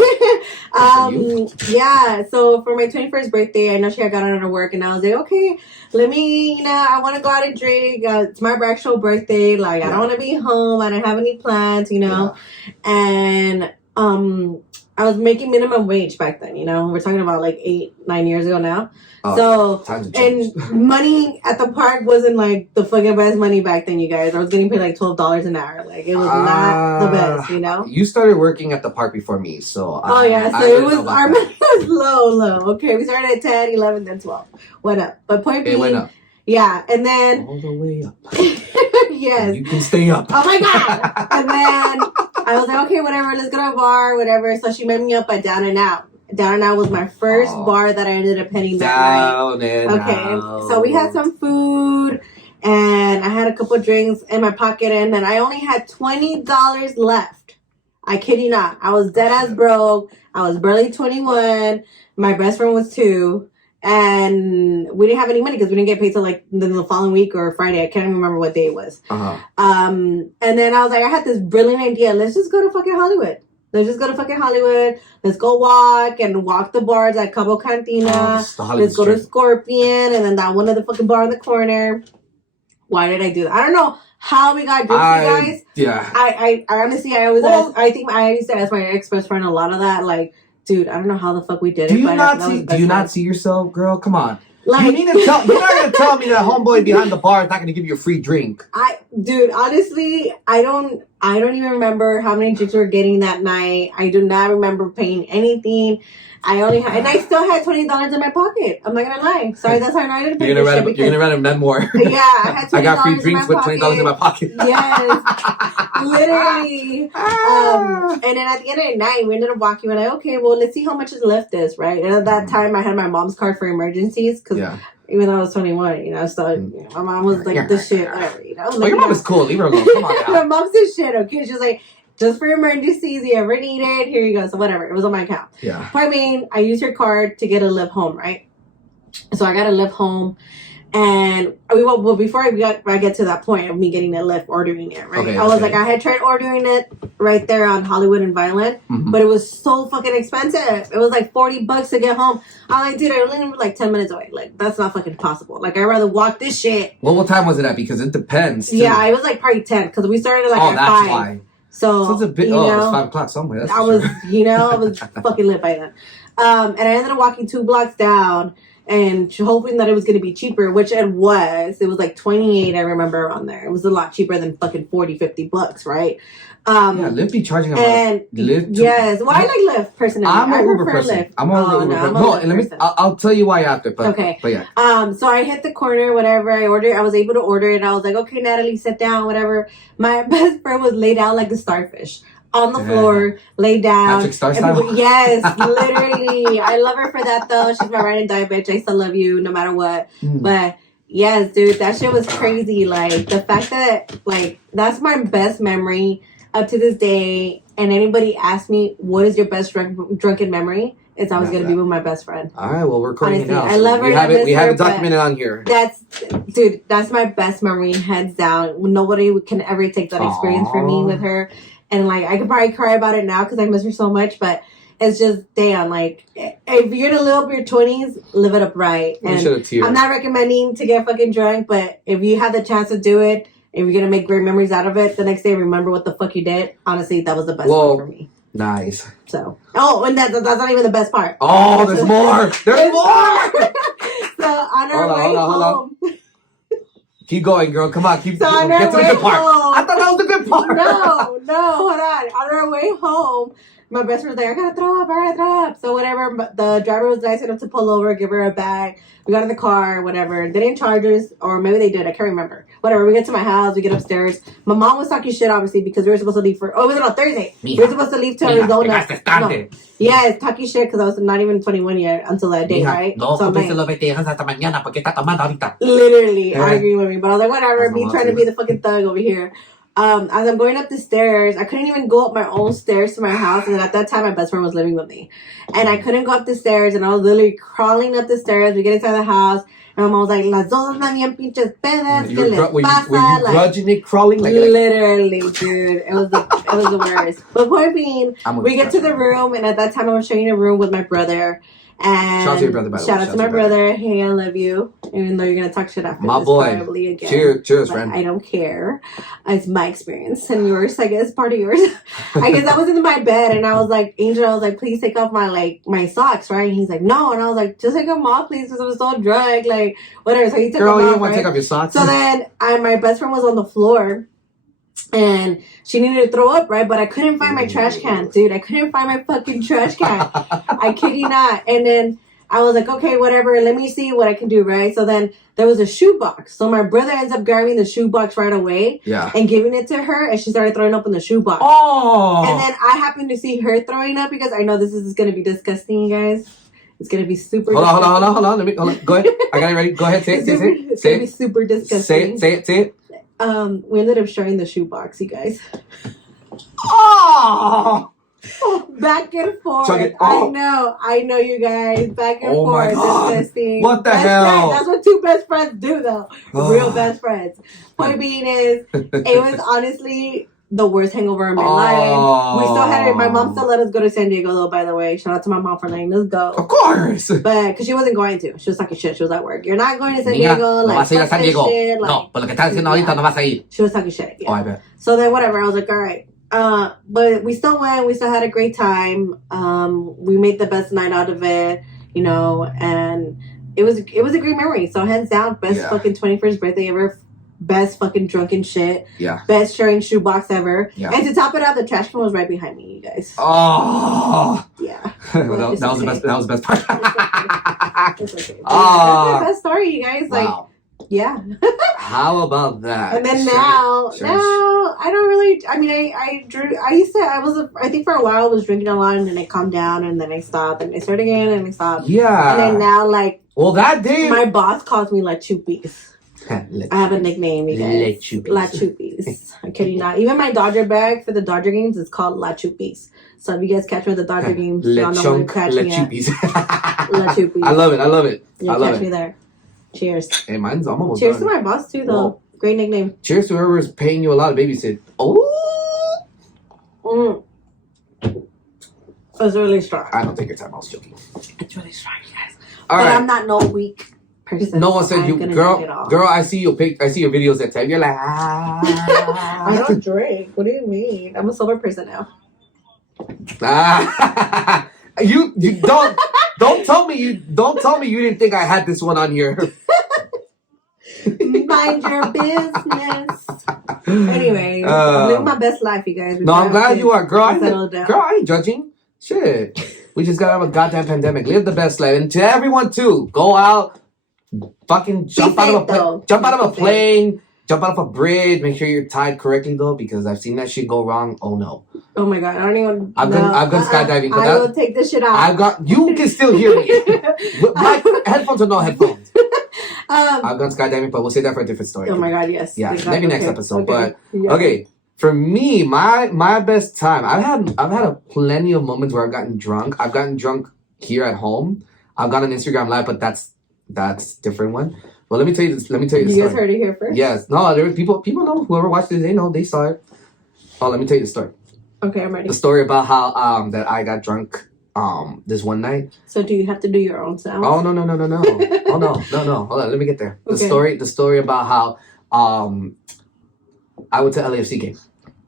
Yeah. So for my 21st birthday, I know she had gotten out of work, and I was like, okay, let me, I want to go out and drink. It's my actual birthday. Like, I don't want to be home. I don't have any plans, And I was making minimum wage back then. We're talking about like 8-9 years ago now. And money at the park wasn't like the fucking best money back then, you guys. I was getting paid like $12 an hour. Like it was not the best, You started working at the park before me, so so it was our money was low. Okay, we started at 10, 11, then 12. Went up, but point being, went up. Yeah, and then all the way up. Yes, you can stay up. Oh my god! And then I was like, okay, whatever. Let's go to a bar, whatever. So she met me up at Down and Out. Down and Out was my first bar that I ended up hitting that night. Okay, so we had some food, and I had a couple drinks in my pocket, and then I only had $20 left. I kid you not. I was dead ass broke. I was barely 21. My best friend was 2. And we didn't have any money because we didn't get paid till like the following week or Friday. I can't remember what day it was. And then I was like, I had this brilliant idea. Let's just go to fucking Hollywood. Let's go walk the bars at Cabo Cantina. Let's go to Scorpion and then that one other fucking bar in the corner. Why did I do that? I don't know how we got drinks, guys. Yeah. I honestly, I always ask, I used to ask my ex-best friend a lot of that. Like, dude, I don't know how the fuck we did it. Do you not see yourself, girl? Come on. Like, you need to tell. You're not gonna tell me that homeboy behind the bar is not gonna give you a free drink. Dude, honestly, I don't even remember how many drinks we were getting that night. I do not remember paying anything. I only had, and I still had $20 in my pocket. I'm not gonna lie. Sorry, that's how I didn't pay. You're gonna write a memoir. Yeah, I had $20 I got free drinks with $20 in my pocket. Yes, literally. And then at the end of the night, we ended up walking. We're like, okay, well, let's see how much is left this, right? And at that time, I had my mom's card for emergencies because even though I was 21, so my mom was like, this shit, whatever, Like, your mom is cool. Leave her alone. Come on now. My mom's this shit, okay? She's like, just for emergencies, you ever need it, here you go. So whatever, it was on my account. Yeah. I mean, I used your card to get a lift home, right? So I got a lift home, and before I get to that point of me getting a lift, ordering it, right? I was like, I had tried ordering it right there on Hollywood and Violent, but it was so fucking expensive. It was like $40 to get home. I'm like, dude, I only live like 10 minutes away. Like, that's not fucking possible. Like, I'd rather walk this shit. Well, what time was it at? Because it depends. Too. Yeah, it was like probably 10 because we started like at 5. That's why. So it's a bit. It was 5 o'clock somewhere. I was fucking lit by then. And I ended up walking 2 blocks down and hoping that it was going to be cheaper, which it was. It was like 28, I remember, on there. It was a lot cheaper than fucking 40, 50 bucks, right? Lyft be charging a lot. Yes. Well, I like Lyft personally. I'm an Uber person. Lyft. I'm an Uber person. I'll tell you why after. But, okay. But yeah. So I hit the corner, whatever. I was able to order it. And I was like, okay, Natalie, sit down, whatever. My best friend was laid out like a starfish. On the floor, laid down. Patrick Star style? Yes, literally. I love her for that, though. She's my ride and die bitch. I still love you no matter what. But, yes, dude, that shit was crazy. Like, the fact that, like, that's my best memory up to this day. And anybody asked me, what is your best drunken memory? It's always going to be with my best friend. All right, well, we're recording it now. I love her. We have it documented on here. That's my best memory, hands down. Nobody can ever take that experience from me with her. And, like, I could probably cry about it now because I miss her so much. But it's just, damn, like, if you're going to live up your 20s, live it up right. And I'm not recommending to get fucking drunk. But if you have the chance to do it, if you're going to make great memories out of it, the next day, remember what the fuck you did. Honestly, that was the best one for me. Nice. So, and that's not even the best part. Oh, there's more. There's more. So, on our way home. Keep going, girl. Come on. Get to the good part. I thought that was the good part. No, hold on. On our way home, my best friend was like, I gotta throw up. So whatever, the driver was nice enough to pull over, give her a bag. We got in the car, whatever. They didn't charge us, or maybe they did. I can't remember. Whatever. We get to my house. We get upstairs. My mom was talking shit, obviously, because we were supposed to leave it was on Thursday. We were supposed to leave to Arizona. Yeah, it's talking shit because I was not even 21 yet until that day, right? No, so like, literally arguing with me. But I was like, whatever, me trying to be the fucking thug over here. As I'm going up the stairs, I couldn't even go up my own stairs to my house. And at that time, my best friend was living with me. And I couldn't go up the stairs. And I was literally crawling up the stairs. We get inside the house. And my mom was like, las dos andan bien pinches pedas. ¿Qué les pasa? Were you grudgingly crawling? Literally, dude. It was the worst. But point being, we get to the room. And at that time, I was sharing a room with my brother. And shout out to your brother, by the way. Shout out to my brother. Hey, I love you. Even though you're going to talk shit after my this boy. probably again. Cheers, friend. I don't care. It's my experience. And yours, I guess, part of yours. I guess I was in my bed and I was like, Angel, I was like, please take off my socks, right? And he's like, no. And I was like, just take them off, please, because I'm so drunk. Like, whatever. So he took them off, you don't want to take off your socks? So then my best friend was on the floor. And she needed to throw up, right? But I couldn't find my trash can, dude. I couldn't find my fucking trash can. I kid you not. And then I was like, okay, whatever. Let me see what I can do, right? So then there was a shoebox. So my brother ends up grabbing the shoebox right away and giving it to her. And she started throwing up in the shoebox. Oh! And then I happened to see her throwing up because I know this is going to be disgusting, you guys. It's going to be super disgusting. Hold on. Go ahead. I got it ready. Go ahead. Say it. It's going to be super disgusting. Say it. We ended up sharing the shoebox, you guys. Oh! Back and forth. Oh. I know, you guys. Back and forth. Disgusting. What the hell? That's what two best friends do, though. Real best friends. Point being is, it was honestly the worst hangover of my life. We still had it. My mom still let us go to San Diego, though, by the way. Shout out to my mom for letting us go. Of course. But, because she wasn't going to. She was talking shit. She was at work. You're not going to San Diego. No vas a ir a San Diego. Shit, no, por lo que estás diciendo ahorita no vas a ir. She was talking shit. Yeah. Oh, I bet. So then, whatever. I was like, all right. But we still went. We still had a great time. We made the best night out of it, you know, and it was a great memory. So hands down, best fucking 21st birthday ever. Best fucking drunken shit. Yeah. Best sharing shoebox ever. Yeah. And to top it off, the trash can was right behind me, you guys. Oh. Yeah. Well, that was the best. That was the best part. It's okay. That's the best story, you guys. Like. Wow. Yeah. How about that? And then now I don't really. I mean, I think for a while I was drinking a lot, and then I calmed down, and then I stopped, and I started again, and I stopped. Yeah. And then now, like, well, that day my boss calls me La Chupis. I have a nickname, you guys. La Chupis. I'm kidding not. Even my Dodger bag for the Dodger games is called La Chupis. So if you guys catch me at the Dodger games, y'all know where to catch me at. La Chupis. I love it. You'll catch me there. Cheers. Hey, I'm almost Cheers done. to my boss too, though. Whoa. Great nickname. Cheers to whoever's paying you a lot to babysit. Oh. It's really strong. I don't take your time. I was joking. It's really strong, you guys. All right. I'm not no weak person. No one said you, girl. I see your videos that time. You're like, I don't drink. What do you mean? I'm a sober person now. You don't tell me you didn't think I had this one on here. Mind your business. Anyway, I'm living my best life, you guys. No, I'm glad you are, girl. I ain't judging. Shit. We just got out of a goddamn pandemic. Live the best life. And to everyone, too. Go out. Fucking jump out of a plane. Jump out of a bridge. Make sure you're tied correctly, though, because I've seen that shit go wrong. Oh, no. Oh, my God. I don't even... I've gone skydiving. I will take this shit out. You can still hear me. Headphones or no headphones? I've gone skydiving, but we'll say that for a different story. Oh, my God, yes. Yeah, maybe next episode. Okay. But, okay. For me, my best time, I've had a plenty of moments where I've gotten drunk. I've gotten drunk here at home. I've gone on Instagram Live, but that's a different one. Well, let me tell you the story. You guys heard it here first? Yes. No, there were people know. Whoever watched it, they know. They saw it. Oh, let me tell you the story. Okay, I'm ready. The story about how that I got drunk this one night. So do you have to do your own sound? Oh no. Oh no. Hold on, let me get there. The story about how I went to LAFC game.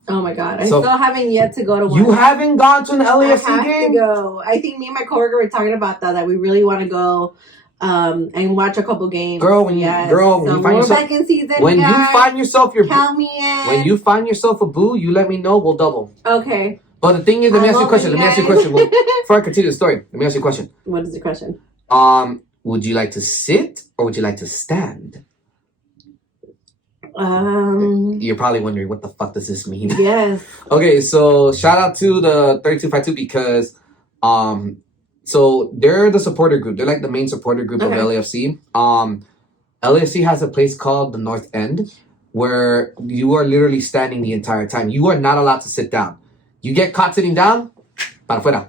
Oh my God! I still haven't yet to go to one. You haven't gone to an LAFC game? I have to go. I think me and my coworker were talking about that we really want to go and watch a couple games. Girl, when you find yourself back in season, when guys, you find yourself count me in. When you find yourself a boo, you let me know. We'll double. Okay. But the thing is, let me ask you a question. Well, before I continue the story, let me ask you a question. What is the question? Would you like to sit or would you like to stand? You're probably wondering what the fuck does this mean? Yes. Okay, so shout out to the 3252 because so they're the supporter group. They're like the main supporter group of LAFC. LAFC has a place called the North End where you are literally standing the entire time. You are not allowed to sit down. You get caught sitting down, para afuera.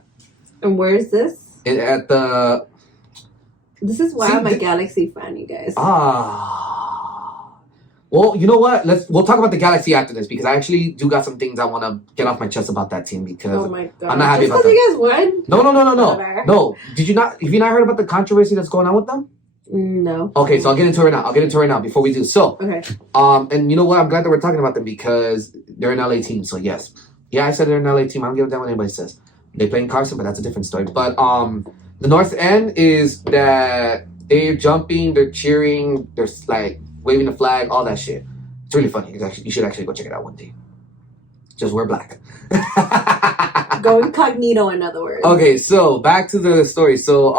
And where is this? At the... This is why I'm a Galaxy fan, you guys. Well, you know what? We'll talk about the Galaxy after this because I actually do got some things I want to get off my chest about that team because my God. I'm not happy about that. You guys won? No. No. Have you not heard about the controversy that's going on with them? No. Okay, so I'll get into it right now before we do. So, and you know what? I'm glad that we're talking about them because they're an LA team. So yes. Yeah, I said they're an LA team. I don't give a damn what anybody says. They play in Carson, but that's a different story. But the North End is that they're jumping, they're cheering, they're like waving the flag, all that shit. It's really funny. You should actually go check it out one day. Just wear black. Go incognito, in other words. Okay, so back to the story. So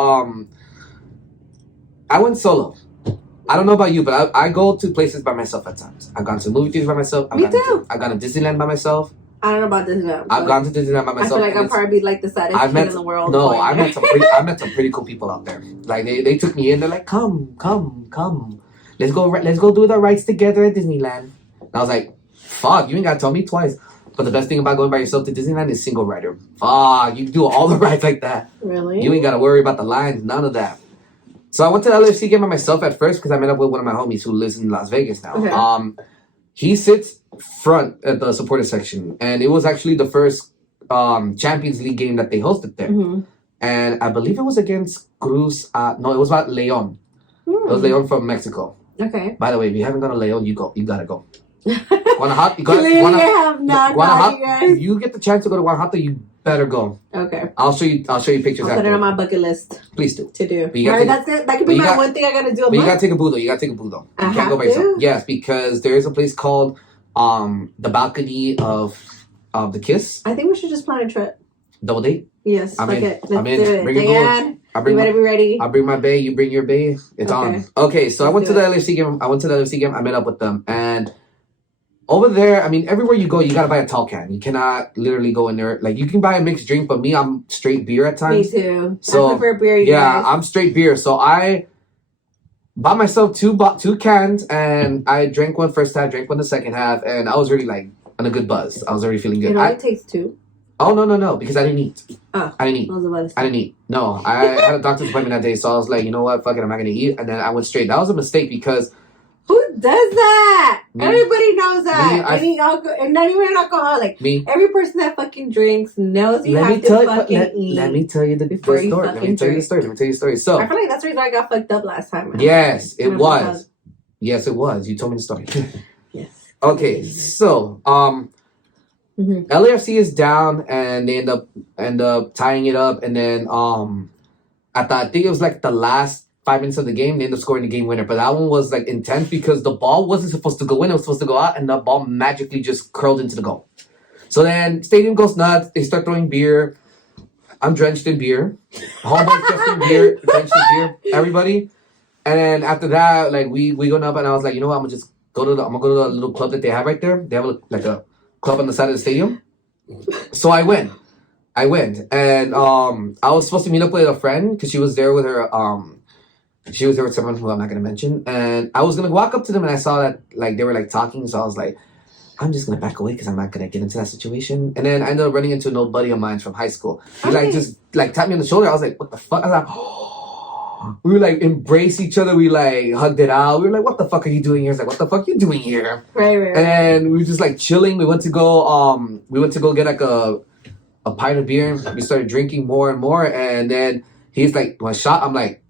I went solo. I don't know about you, but I go to places by myself at times. I've gone to movie theaters by myself. Me too. I've gone to Disneyland by myself. I don't know about Disneyland. I've gone to Disneyland by myself. I feel like I'll probably be like the saddest kid in the world. No, I met some pretty cool people out there. Like they took me in. They're like, come. Let's go do the rides together at Disneyland. And I was like, fuck, you ain't gotta tell me twice. But the best thing about going by yourself to Disneyland is single rider. Fuck, you can do all the rides like that. Really? You ain't gotta worry about the lines, none of that. So I went to the LAFC game by myself at first because I met up with one of my homies who lives in Las Vegas now. Okay. He sits front at the supporter section, and it was actually the first Champions League game that they hosted there. Mm-hmm. And I believe it was against Cruz. No, it was about León. It was León from Mexico. Okay. By the way, if you haven't gone to León, you gotta go. If you get the chance to go to Guanajuato, you better go. Okay. I'll show you pictures. I'll put it on my bucket list. Please do. To do. That could be my one thing I gotta do. But you gotta take a boo though. You can't go by yourself. Yes, because there is a place called the balcony of the Kiss. I think we should just plan a trip. Double date. Yes. I'm in. Let's do it. Diane, you better be ready. I'll bring my bae. You bring your bae. It's on. Okay. So I went to the LAFC game. I met up with them and. Over there, I mean, everywhere you go, you gotta buy a tall can. You cannot literally go in there. Like, you can buy a mixed drink, but me, I'm straight beer at times. Me too. So, I prefer beer, guys. I'm straight beer. So I bought myself two cans, and I drank one first half, drank one the second half, and I was really, like, on a good buzz. I was already feeling good. It only takes two? Oh, no, because I didn't eat. Oh. I didn't eat. No, I had a doctor's appointment that day, so I was like, you know what, fuck it, I'm not gonna eat. And then I went straight. That was a mistake because... Who does that? Me. Everybody knows that. And not even an alcoholic. Me. Every person that fucking drinks knows you have to fucking eat. Let me tell you the story. Let me tell you the story. So I feel like that's the reason I got fucked up last time. Yes, it was. Yes, it was. You told me the story. Yes. Okay, so LAFC is down, and they end up tying it up, and then I think it was like the last 5 minutes of the game, they end up scoring the game winner. But that one was like intense because the ball wasn't supposed to go in; it was supposed to go out, and the ball magically just curled into the goal. So then stadium goes nuts. They start throwing beer. I'm drenched in beer. Homeboy's drenched in beer. Everybody. And then after that, like we going up, and I was like, you know what? I'm gonna go to the little club that they have right there. They have a club on the side of the stadium. So I went, and I was supposed to meet up with a friend because she was there with her. She was there with someone who I'm not gonna mention, and I was gonna walk up to them, and I saw that like they were like talking, so I was like, I'm just gonna back away because I'm not gonna get into that situation. And then I ended up running into an old buddy of mine from high school. He just tapped me on the shoulder. I was like, what the fuck? I was like, oh. We were like embrace each other. We like hugged it out. We were like, what the fuck are you doing here? He's like, what the fuck are you doing here? Right. And then we were just like chilling. We went to go get like a pint of beer. We started drinking more and more. And then he's like, one shot. I'm like,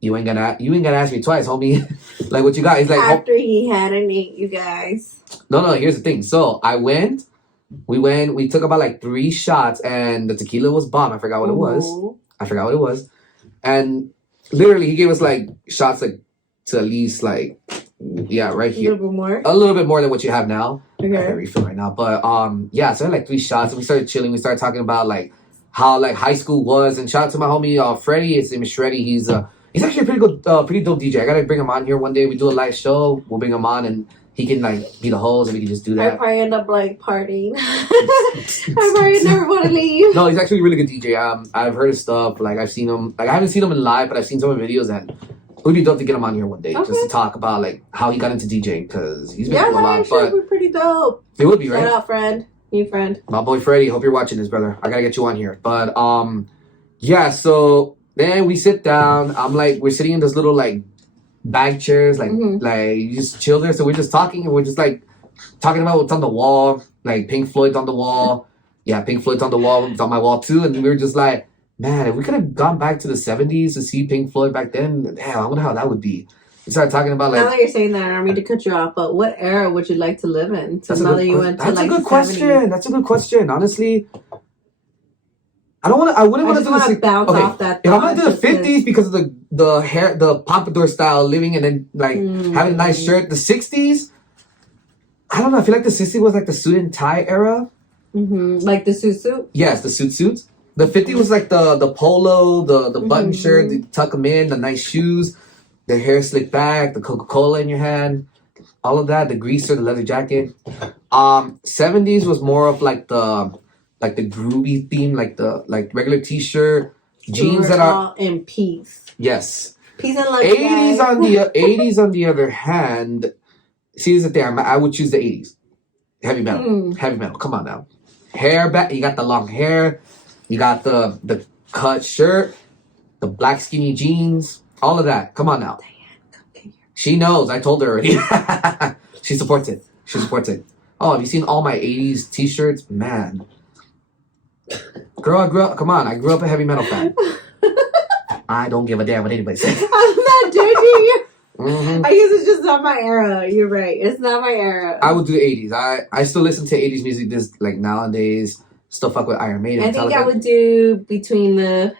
you ain't gonna ask me twice, homie. Like, what you got? He's like, after he hadn't ate you guys. No, here's the thing. So we took about like 3 shots, and the tequila was bomb. I forgot what it was. And literally he gave us like shots like to at least like, yeah, right here. A little bit more than what you have now. Okay. I can't refill right now. But yeah, so I had like 3 shots, and we started chilling. We started talking about like how like high school was, and shout out to my homie Freddie. His name is Shreddy. He's actually a pretty dope DJ. I gotta bring him on here one day. We do a live show. We'll bring him on, and he can like be the host, and we can just do that. I probably end up like partying. I probably never want to leave. No, he's actually a really good DJ. I've heard his stuff. Like I've seen him. Like I haven't seen him in live, but I've seen some of his videos, and it would be dope to get him on here one day just to talk about like how he got into DJing, because he's been through a lot. But would be pretty dope. It would be, right? Shout out, friend. New friend. My boy Freddie. Hope you're watching this, brother. I gotta get you on here. But yeah. So then we sit down. We're sitting in this little like bag chairs, like you just chill there. So we're just talking, and we're just like talking about what's on the wall. Like Pink Floyd's on the wall. Yeah, Pink Floyd's on the wall. It's on my wall too. And we were just like, man, if we could have gone back to the 70s to see Pink Floyd back then, damn, I wonder how that would be. We started talking about like. Now that you're saying that, I don't mean to cut you off, but what era would you like to live in? So now that you went to that's like a good question. That's a good question. Honestly, I wouldn't want to do the bounce off that. If I'm gonna do the 50s because of the hair, the pompadour style living, and then like having a nice shirt. The 60s, I don't know. I feel like the 60s was like the suit and tie era. Like the suit. Yes, the suits. The 50s was like the polo, the button shirt, the tuck them in, the nice shoes, the hair slicked back, the Coca-Cola in your hand, all of that. The greaser, the leather jacket. 70s was more of like the groovy theme, like the regular t-shirt, jeans that are in peace. Yes. Peace and love. 80s on the other hand. See, this is the thing. I would choose the 80s. Heavy metal. Come on now. Hair back. You got the long hair. You got the cut shirt, the black skinny jeans, all of that. Come on now. She knows. I told her already. She supports it. Oh, have you seen all my 80s t-shirts? Man. Girl, I grew up a heavy metal fan. I don't give a damn what anybody says. I'm not judging you. I guess it's just not my era. You're right. It's not my era. I would do the 80s. I still listen to 80s music this like nowadays. Still fuck with Iron Maiden. I think I would do between the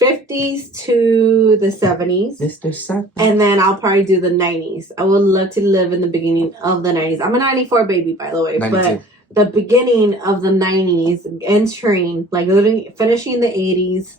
50s to the 70s. Mr. Seth. And then I'll probably do the 90s. I would love to live in the beginning of the 90s. I'm a 94 baby, by the way. 92. But the beginning of the 90s, entering, like literally finishing the 80s.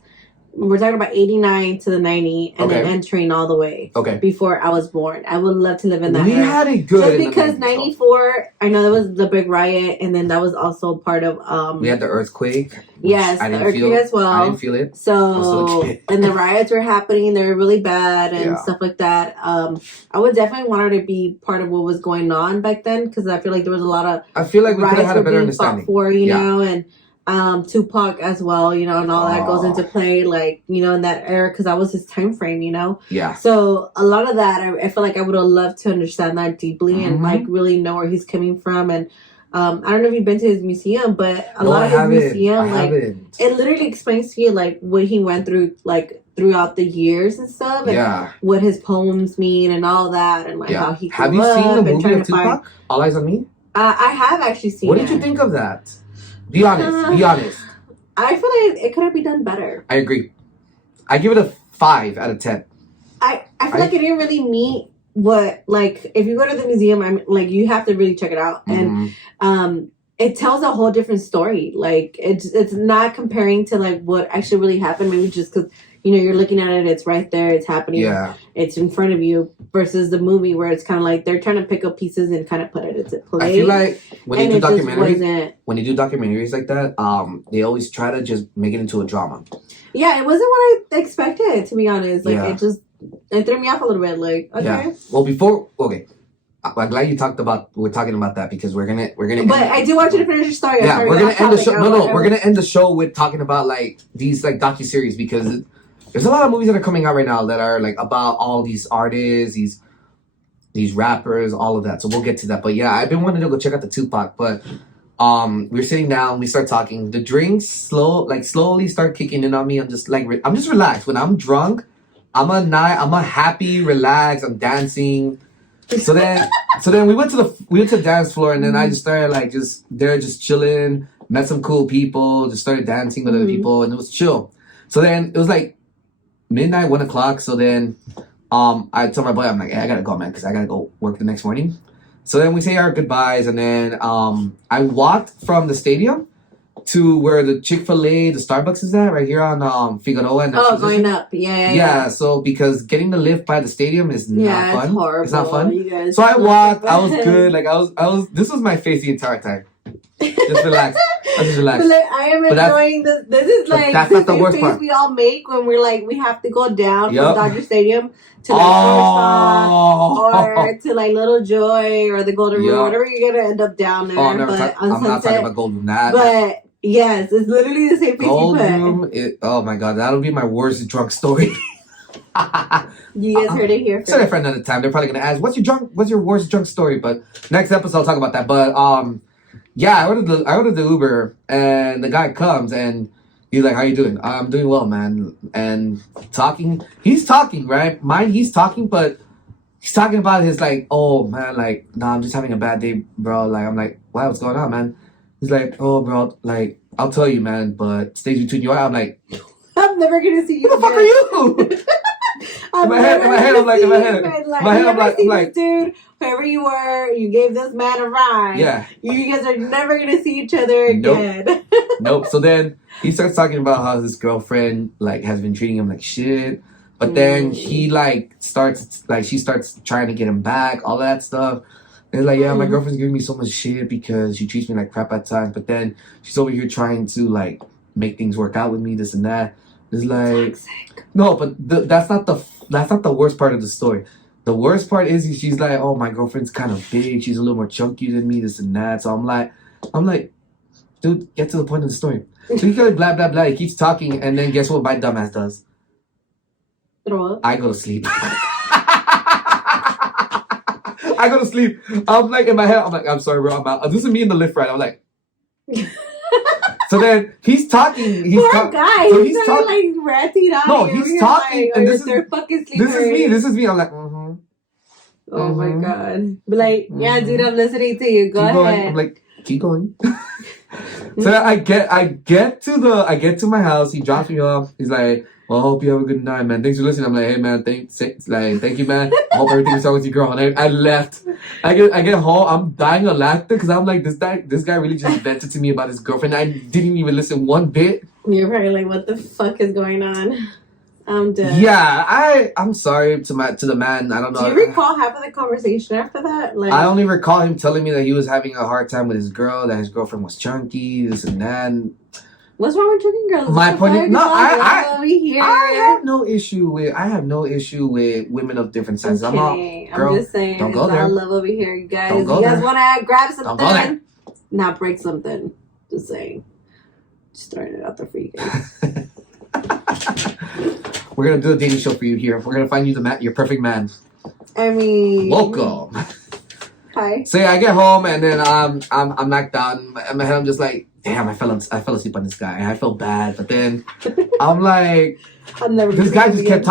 We're talking about 89 to the 90 and then entering all the way. Before I was born. I would love to live in that era. had it good. Just because 94, I know that was the big riot, and then that was also part of we had the earthquake. Yes, the earthquake as well. I didn't feel it. So and the riots were happening, they were really bad and stuff like that. I would definitely want her to be part of what was going on back then, because I feel like there was a lot of I feel like we could have had a better understanding. You know, and Tupac as well, you know, and all that goes into play, like, you know, in that era, because that was his time frame, you know. Yeah. So a lot of that, I feel like I would have loved to understand that deeply and like really know where he's coming from. And I don't know if you've been to his museum, but a lot of his museum, like, it literally explains to you like what he went through, like throughout the years and stuff, and what his poems mean and all that, and like how he grew Have you seen the movie of Tupac? All Eyes on Me? I have actually seen it. What did you think of that? Be honest. Be honest. I feel like it could have been done better. I agree. I give it a 5 out of 10. I feel like it didn't really meet what, like, if you go to the museum, I'm like, you have to really check it out. And it tells a whole different story. Like, it's not comparing to, like, what actually really happened. Maybe just because, you know, you're looking at it, it's right there, it's happening. Yeah. It's in front of you. Versus the movie where it's kind of like they're trying to pick up pieces and kind of put it into place. I feel like when they do documentaries like that, they always try to just make it into a drama. Yeah, it wasn't what I expected, to be honest. Like, it threw me off a little bit. Like, okay. Yeah. Well, I'm glad we're talking about that because we're gonna. But I do want you to finish your story. Yeah, we're gonna end the show. We're gonna end the show with talking about like these like docuseries because there's a lot of movies that are coming out right now that are like about all these artists, these rappers, all of that. So we'll get to that. But yeah, I've been wanting to go check out the Tupac, but we're sitting down, we start talking. The drinks slowly start kicking in on me. I'm just relaxed. When I'm drunk, I'm a happy, relaxed. I'm dancing. So then we went to the dance floor, and then I just started like just chilling. Met some cool people. Just started dancing with other people, and it was chill. So then it was like midnight, 1 o'clock. So then I told my boy, I'm like, hey, I gotta go, man, because I gotta go work the next morning. So then we say our goodbyes, and then I walked from the stadium to where the Chick-fil-A, the Starbucks is at, right here on Figueroa. And going up. Yeah. So because getting the lift by the stadium is not fun. It's horrible. It's not fun. So I walked. I was good. Like I was. This was my face the entire time. Just relax. I just relax. But like, I am enjoying this. This is like that's not the worst part. We all make when we're like we have to go down from Dodger Stadium to like or to like Little Joy or the Golden Room, whatever you're gonna end up down there. I'm not talking about Golden Room. But yes, it's literally the same face Golden Room. Oh my god, that'll be my worst drunk story. You guys heard it here first. Say that for another time. They're probably gonna ask, "What's your worst drunk story?" But next episode, I'll talk about that. But yeah, I ordered the Uber, and the guy comes, and he's like, "How you doing?" "I'm doing well, man." And he's talking, right? He's talking, but he's talking about his like, "Oh man, like, nah, I'm just having a bad day, bro." Like, I'm like, "Wow, what's going on, man?" He's like, "Oh, bro, like, I'll tell you, man, but stays between you." I'm like, I'm never gonna see you. Who the fuck are you? In my head, I'm like, dude, whoever you were, you gave this man a ride. Yeah. You guys are never gonna see each other again. Nope. So then he starts talking about how his girlfriend like has been treating him like shit. But then he she starts trying to get him back, all that stuff. And it's like, yeah, my girlfriend's giving me so much shit because she treats me like crap at times. But then she's over here trying to like make things work out with me, this and that. It's like, toxic. No, but that's not the worst part of the story. The worst part is she's like, oh, my girlfriend's kind of big. She's a little more chunky than me, this and that. So I'm like, dude, get to the point of the story. So he goes blah, blah, blah. He keeps talking. And then guess what my dumbass does? Throw up. I go to sleep. I go to sleep. I'm like, in my head, I'm like, I'm sorry, bro. I'm out. This is me in the lift ride. I'm like... So then he's talking. Poor guy. So he's talking like ranting out. No, he's talking, like, and this is me. I'm like, Oh my god! But like, yeah, dude, I'm listening to you. Go ahead. I'm like, keep going. So I get to my house. He drops me off. He's like, well, I hope you have a good night, man. Thanks for listening. I'm like, hey, man, thank you, man. I hope everything's all with you, girl. And I left. I get home. I'm dying of laughter because I'm like, this guy really just vented to me about his girlfriend. I didn't even listen one bit. You're probably like, what the fuck is going on? I'm dead. Yeah, I'm sorry to the man. I don't know. Do you recall half of the conversation after that? Like, I only recall him telling me that he was having a hard time with his girl, that his girlfriend was chunky, this and that. What's wrong with drinking girls? My point is, no, I have no issue with women of different sizes. Okay, I'm just saying, don't go there. Love over here, you guys. You guys want to grab something? Don't go there. Not break something. Just saying. Just throwing it out there for you guys. We're gonna do a dating show for you here. We're gonna find you your perfect man. I mean, welcome. Hi. So yeah, I get home and then I'm knocked out. In my head, I'm just like, damn, I fell asleep on this guy. I felt bad, but then I'm like, this guy just kept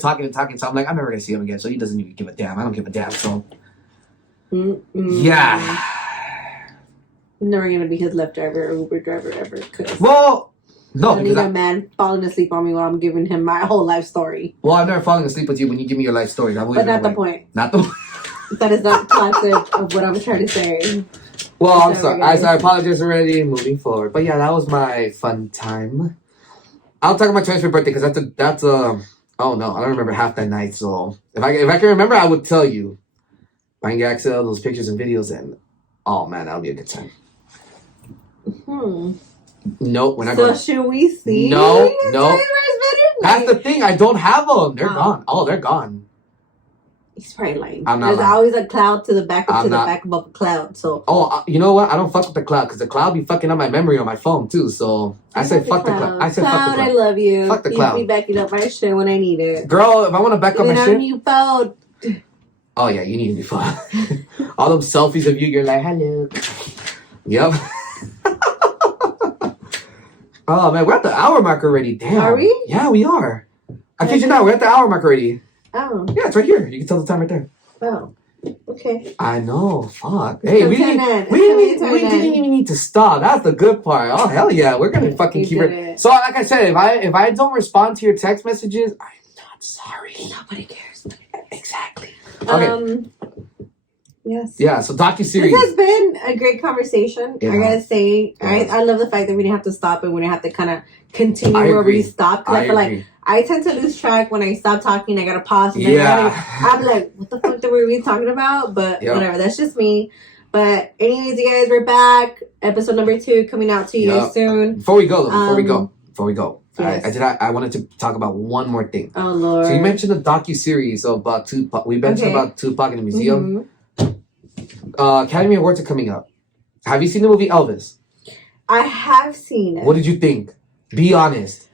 talking and talking. So I'm like, I'm never gonna see him again. So he doesn't even give a damn. I don't give a damn. So yeah. I'm never gonna be his Lyft driver or Uber driver ever. Well, no, I don't need a man falling asleep on me while I'm giving him my whole life story. Well, I'm never falling asleep with you when you give me your life story. But not the point. Not the. That is not the concept of what I'm trying to say. Well, I'm sorry. I apologize already. Moving forward, but yeah, that was my fun time. I'll talk about my 25th birthday because that's a. Oh no, I don't remember half that night. So if I can remember, I would tell you. I can get those pictures and videos, and oh man, that'll be a good time. Nope, we're not going. So should we see? No. That's the thing. I don't have them. They're gone. Oh, they're gone. He's probably lying. I'm not There's lying. always a cloud to the back of back above a cloud. So. Oh, you know what? I don't fuck with the cloud because the cloud be fucking up my memory on my phone too. So I said fuck the cloud. I said fuck the cloud. I love you. Fuck the cloud. You be backing up my shit when I need it. Girl, if I want to back up my shit. New phone. Oh yeah, you need a new phone. All them selfies of you, you're like, hello. Yep. Oh man, we're at the hour mark already. Damn. Are we? Yeah, we are. I kid you not, we're at the hour mark already. Oh. Yeah, it's right here. You can tell the time right there. Oh. Okay. I know. Fuck. Hey, we didn't even need to stop. That's the good part. Oh hell yeah, we're gonna fucking keep it. So like I said, if I don't respond to your text messages, I'm not sorry. Nobody cares. Exactly. Okay. Yes. Yeah. So docuseries. This has been a great conversation. Yeah. I gotta say, I love the fact that we didn't have to stop and we didn't have to kind of continue where we stopped. Because I feel like I tend to lose track when I stop talking. I gotta pause. And I'm like, what the fuck were we talking about? But whatever. That's just me. But anyways, you guys, we're back. Episode number 2 coming out to you guys soon. Before we go. Yes. I wanted to talk about one more thing. Oh Lord. So you mentioned the docu-series about Tupac. We mentioned about Tupac in the museum. Academy Awards are coming up. Have you seen the movie Elvis? I have seen it. What did you think? Be honest.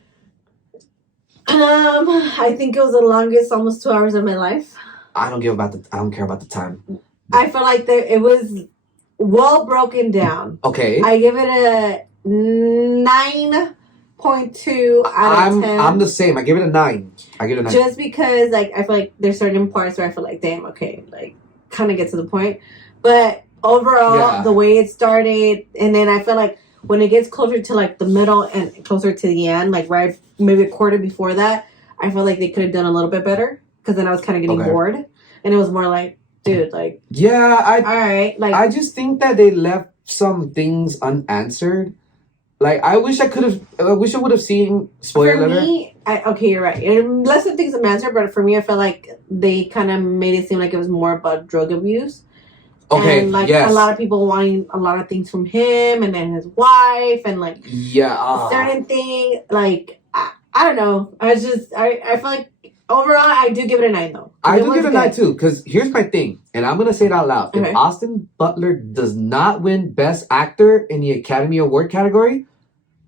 I think it was the longest, almost 2 hours of my life. I don't care about the time. I feel like it was well broken down. Okay. I give it a 9.2 out of 10. I'm the same. I give it a 9. Just because, like, I feel like there's certain parts where I feel like, damn, okay, like, kind of get to the point. But overall, the way it started, and then I feel like when it gets closer to, like, the middle and closer to the end, like, right, maybe a quarter before that, I feel like they could have done a little bit better. Because then I was kind of getting bored. And it was more like, dude, like... Yeah, all right, like... I just think that they left some things unanswered. Like, I wish I would have seen... Spoiler alert. For me, okay, you're right. Less of things unanswered, but for me, I felt like they kind of made it seem like it was more about drug abuse. Okay, and, like, a lot of people wanting a lot of things from him, and then his wife, and, like... Yeah. Certain thing, like... I don't know. I feel like... Overall, I do give it a 9, though. I do give it a 9, too, because here's my thing, and I'm going to say it out loud. Okay. If Austin Butler does not win Best Actor in the Academy Award category,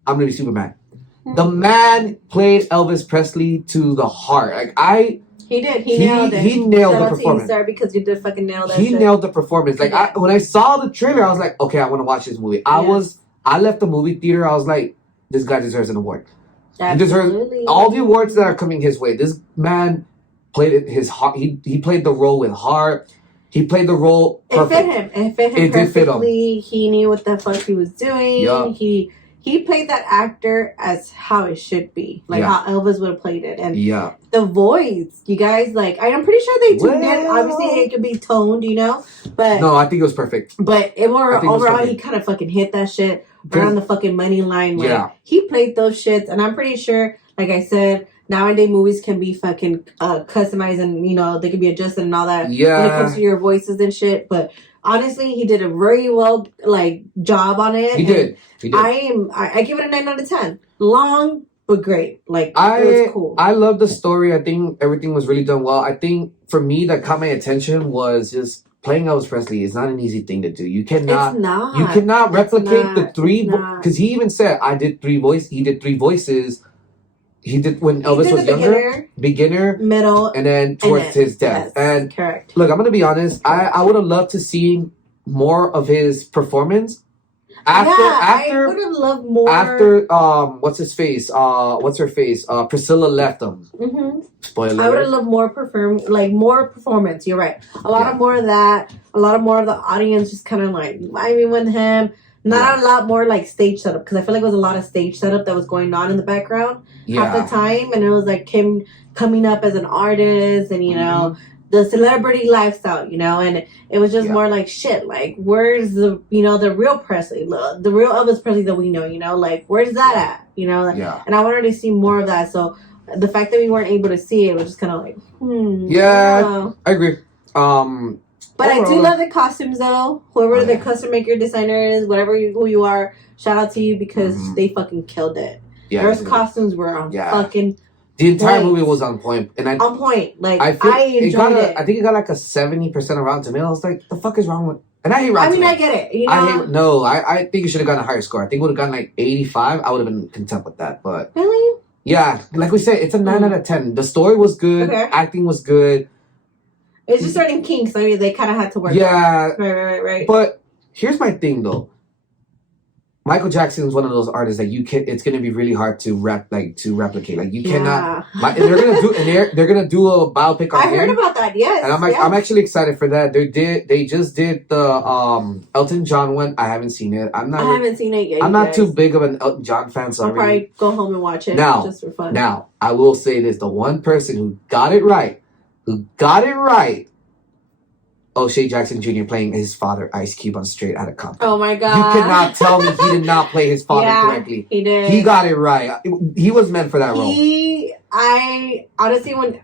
I'm going to be super mad. The man played Elvis Presley to the heart. Like, He did. He nailed it. He nailed the performance. Sir, because you did fucking nail that He shit. nailed the performance. Like, when I saw the trailer, I was like, okay, I want to watch this movie. I left the movie theater, I was like, this guy deserves an award. Absolutely. He deserves all the awards that are coming his way. This man played it his heart. He played the role with heart. He played the role perfect. It fit him perfectly. He knew what the fuck he was doing. Yeah. He played that actor as how it should be. Like how Elvis would have played it. And the voice, you guys, like, I'm pretty sure they tuned it. Obviously, it could be toned, you know? But no, I think it was perfect. But overall, he kind of fucking hit that shit right on the fucking money line. Like, he played those shits. And I'm pretty sure, like I said, nowadays movies can be fucking customized and, you know, they can be adjusted and all that. Yeah. When it comes to your voices and shit. But honestly, he did a very well, like, job on it. He did. I give it a 9 out of 10. Long, but great. Like, it was cool. I love the story. I think everything was really done well. I think, for me, that caught my attention was just playing Elvis Presley is not an easy thing to do. You cannot. It's not. You cannot replicate the 3... Because he even said, I did 3 voices. He did 3 voices. He did when Elvis was younger, beginner, middle, and then towards his death. Yes, and correct. Look, I'm gonna be honest. I would have loved to see more of his performance. I would have loved more. After what's his face? What's her face? Priscilla left him. Mm-hmm. Spoiler. I would have loved more more performance. You're right. A lot of more of that. A lot of more of the audience just kind of like vibing with him. Not a lot more like stage setup, because I feel like it was a lot of stage setup that was going on in the background at the time, and it was like him coming up as an artist, and you know the celebrity lifestyle, you know, and it was just more like shit. Like, where's the the real Presley, the real Elvis Presley that we know, you know, like where's that at, you know? And I wanted to see more of that. So the fact that we weren't able to see it was just kind of like, I agree. But I do love the costumes, though. Whoever the custom maker, designer is, who you are, shout out to you, because they fucking killed it. Those costumes were on fucking. The entire movie was on point, and on point. Like I enjoyed it. I think it got like a 70% of Rotten Tomatoes. I was like, the fuck is wrong with? And I hate Rotten Tomatoes. I get it. You know? I think it should have gotten a higher score. I think it would have gotten like 85. I would have been content with that. But really, yeah, like we said, it's a 9 out of 10. The story was good. Acting was good. It's just certain kinks. I mean, they kind of had to work. Yeah. Right. But here's my thing, though. Michael Jackson is one of those artists that it's going to be really hard to replicate. Like, you cannot. They're gonna do a biopic on him. I heard about that. Yes. And I'm actually excited for that. They just did the Elton John one. I haven't seen it. I haven't seen it yet. I'm not too big of an Elton John fan, so I'll probably go home and watch it just for fun. Now, I will say this: the one person who got it right. O'Shea Jackson Jr. playing his father, Ice Cube, on Straight Outta Compton. Oh my God. You cannot tell me he did not play his father correctly. He did. He got it right. He was meant for that role. I honestly, when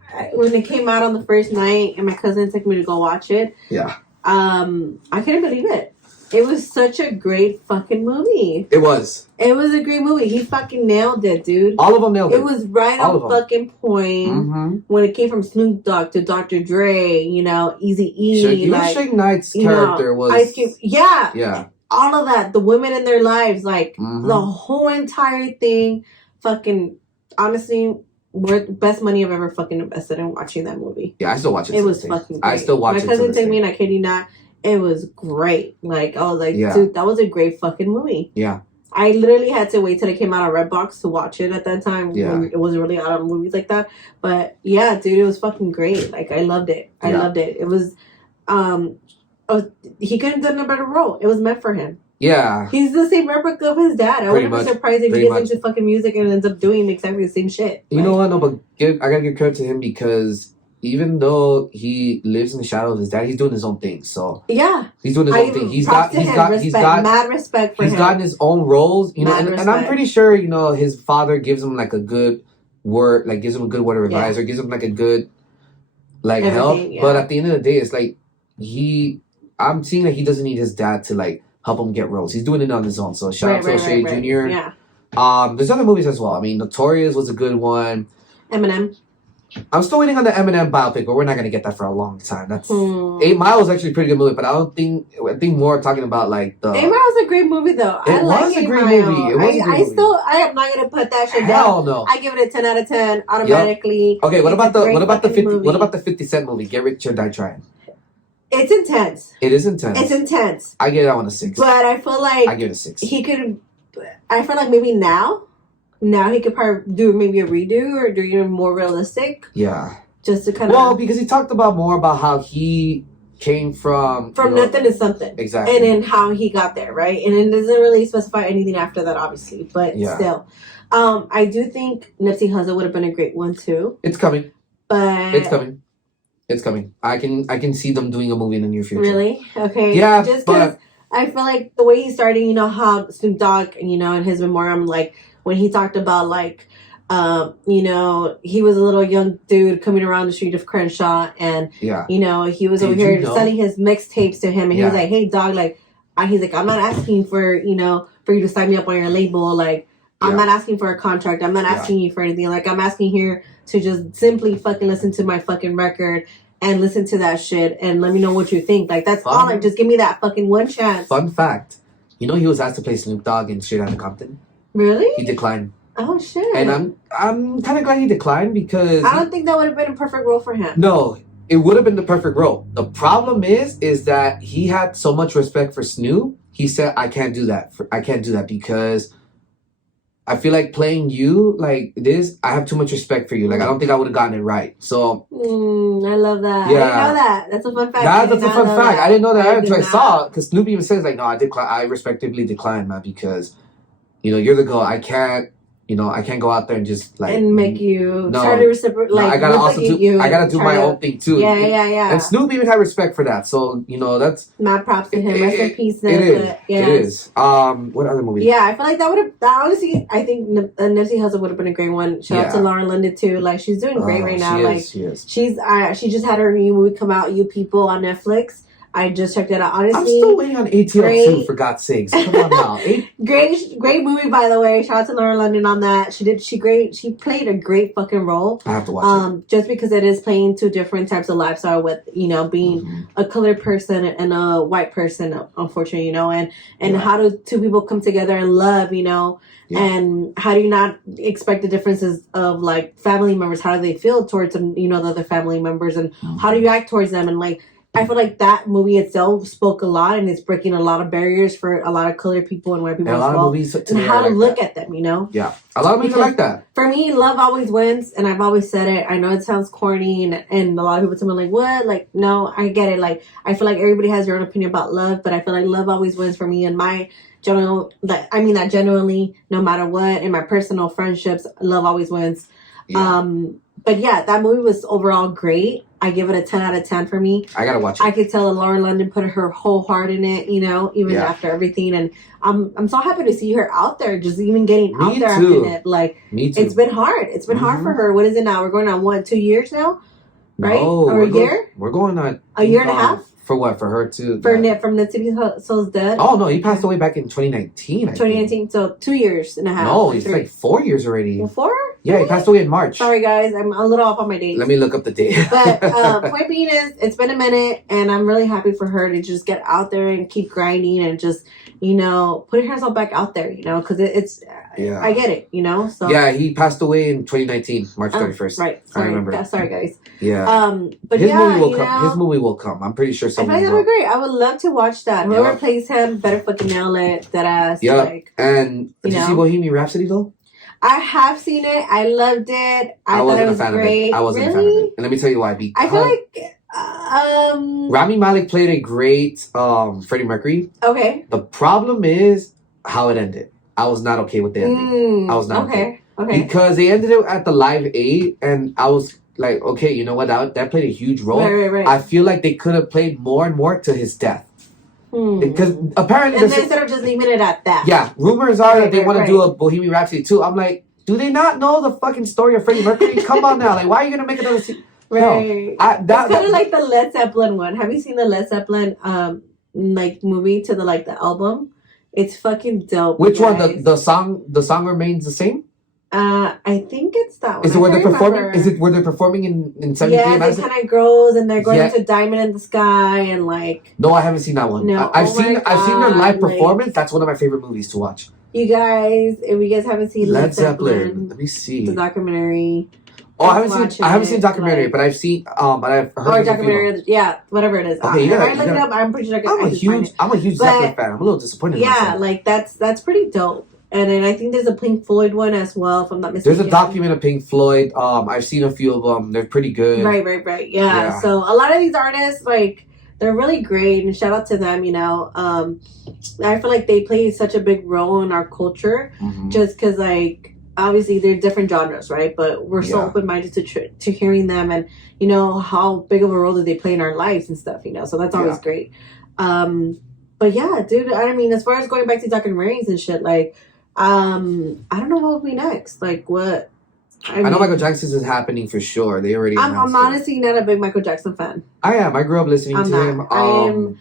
it came out on the first night and my cousin took me to go watch it, I couldn't believe it. It was such a great fucking movie. It was. It was a great movie. He fucking nailed it, dude. All of them nailed it. It was right on fucking point when it came from Snoop Dogg to Dr. Dre, you know, Eazy-E. Suge Knight's character was... Ice Cube. Yeah. All of that. The women in their lives. Like, the whole entire thing. Fucking, honestly, best money I've ever fucking invested in watching that movie. Yeah, I still watch it. It was fucking great. I still watch it. My cousin took me, and I kid you not, it was great. Like, I was like, dude, that was a great fucking movie. Yeah. I literally had to wait till it came out on Redbox to watch it at that time. When it wasn't really out on movies like that. But yeah, dude, it was fucking great. Like, I loved it. I loved it. It was, he couldn't have done a better role. It was meant for him. Yeah. He's the same replica of his dad. I wouldn't be surprised if he gets into fucking music and ends up doing exactly the same shit. You know what? No, but I gotta give credit to him, because even though he lives in the shadow of his dad, he's doing his own thing. So yeah, he's doing his own thing. He's got mad respect for him. He's gotten his own roles, you know, and I'm pretty sure, you know, his father gives him like a good word, like gives him a good word of advice, or gives him like a good help. Yeah. But at the end of the day, it's like I'm seeing that he doesn't need his dad to like help him get roles. He's doing it on his own. So shout out to O'Shea Jr. Yeah. There's other movies as well. I mean, Notorious was a good one. Eminem. I'm still waiting on the Eminem biopic, but we're not gonna get that for a long time. That's 8 Mile was actually a pretty good movie, but I think more talking about like the 8 Mile was a great movie though. It was a great movie. I am not gonna put that shit down. Hell no. I give it a 10 out of 10 automatically. Yep. Okay, what about the 50 Cent movie, Get Rich or Die Trying? It's intense. It is intense. It's intense. I give that one a 6. But I feel like I give it a 6. I feel like maybe now he could probably do maybe a redo or do even more realistic. Yeah. Just to kind of... Well, because he talked more about how he came from nothing to something. Exactly. And then how he got there, right? And it doesn't really specify anything after that, obviously. But still. I do think Nipsey Hussle would have been a great one, too. It's coming. But... It's coming. I can see them doing a movie in the near future. Really? Okay. Yeah, just because I feel like the way he's starting, you know, how Snoop Dogg, you know, in his memoriam, like, when he talked about, like, you know, he was a little young dude coming around the street of Crenshaw, and, you know, he was over here sending his mixtapes to him, and he was like, hey, dog, like, he's like, I'm not asking for, you know, for you to sign me up on your label, like, I'm not asking for a contract, I'm not asking you for anything, like, I'm asking here to just simply fucking listen to my fucking record and listen to that shit and let me know what you think. Like, that's all. Like, just give me that fucking one chance. Fun fact. You know he was asked to play Snoop Dogg in Straight Outta Compton? Really? He declined. Oh, shit. And I'm kind of glad he declined, because... I don't think that would have been a perfect role for him. No, it would have been the perfect role. The problem is that he had so much respect for Snoop. He said, I can't do that because... I feel like playing you like this, I have too much respect for you. Like, I don't think I would have gotten it right. So. I love that. Yeah. I didn't know that. That's a fun fact. That's a fun fact. I didn't know that until I saw it. Because Snoop even says, like, no, I respectively declined, man, because, you're the girl. I can't go out there and just like and make you try to reciprocate. Like, I gotta also I gotta do my own thing too. Yeah. And Snoop even had respect for that. So that's mad props to him. Rest in peace. It is. What other movie? Yeah, I feel like that honestly, I think Nipsey Hussle would have been a great one. Shout out to Lauren London too. Like, she's doing great right now. She is. She just had her new movie come out, You People, on Netflix. I just checked it out. Honestly, I'm still waiting on ATL 2, for God's sakes. Come on now. Great movie, by the way. Shout out to Laura London on that. She played a great fucking role. I have to watch it. Just because it is playing two different types of lifestyle with, being a colored person and a white person, unfortunately, and how do two people come together and love, and how do you not expect the differences of like family members? How do they feel towards them, the other family members, and how do you act towards them? And like, I feel like that movie itself spoke a lot, and it's breaking a lot of barriers for a lot of colored people and white people as well. And how to look at them, Yeah, a lot of movies are like that. For me, love always wins, and I've always said it. I know it sounds corny, and a lot of people tell me like, "What?" Like, no, I get it. Like, I feel like everybody has their own opinion about love, but I feel like love always wins for me. And my general, that genuinely, no matter what, in my personal friendships, love always wins. Yeah. But yeah, that movie was overall great. I give it a 10 out of 10 for me. I gotta watch it. I could tell that Lauren London put her whole heart in it, even after everything. And I'm so happy to see her out there, just even getting out there after it. Like, me too. It's been hard. It's been hard for her. What is it now? We're going on 2 years now? Right? No, or a year? We're going on a year and a half? For what? For her too? From Nipsey Hussle's death? Oh, no. He passed away back in 2019. 2019. So 2 years and a half. No, it's like 4 years already. 4? Yeah, he passed away in March. Sorry, guys. I'm a little off on my dates. Let me look up the date. But point being is, it's been a minute, and I'm really happy for her to just get out there and keep grinding and just, putting herself back out there, because it's, I get it, so. Yeah, he passed away in 2019, March 31st. Right. Sorry, I remember. Sorry, guys. Yeah. But his movie will come. His movie will come. I'm pretty sure I feel like that would be great. I would love to watch that. Whoever plays him better fucking nail it. That ass. Yeah. Like, and did you see Bohemian Rhapsody though? I have seen it. I loved it. I thought it was great. I wasn't a fan of it. And let me tell you why. Because I feel like Rami Malek played a great Freddie Mercury. Okay. The problem is how it ended. I was not okay with the ending. I was not okay. Because they ended it at the Live 8, and I was like, okay, you know what? That played a huge role. Right. I feel like they could have played more and more to his death. Because apparently... And instead of just leaving it at that. Yeah. Rumors are that they want to do a Bohemian Rhapsody 2. I'm like, do they not know the fucking story of Freddie Mercury? Come on now. Like, why are you going to make another... Right. It's kind of like the Led Zeppelin one. Have you seen the Led Zeppelin movie to the album? It's fucking dope. Which one? The song remains the same? I think it's that one. Is it where they're performing? Is it where they're performing in 73? Yeah, it kind of grows and they're going into Diamond in the Sky and like. No, I haven't seen that one. No, I've seen their live performance. That's one of my favorite movies to watch. You guys, if you guys haven't seen Led Zeppelin, let me see the documentary. Oh, I haven't seen the documentary, but I've seen but I've heard documentary. Yeah, whatever it is. Okay, if I look it up, I'm pretty sure I'm a huge Zeppelin fan. I'm a little disappointed. Yeah, like that's pretty dope. And then I think there's a Pink Floyd one as well, if I'm not mistaken. There's a document of Pink Floyd. I've seen a few of them. They're pretty good. Right. Yeah. So a lot of these artists, like, they're really great, and shout out to them. I feel like they play such a big role in our culture, just because, like, obviously they're different genres, right? But we're so open minded to hearing them, and how big of a role do they play in our lives and stuff. So that's always great. But yeah, dude. I mean, as far as going back to documentaries and shit, like. I don't know what will be next. Like what? I know Michael Jackson's is happening for sure. They already. I'm honestly not a big Michael Jackson fan. I am. I grew up listening to him. I am.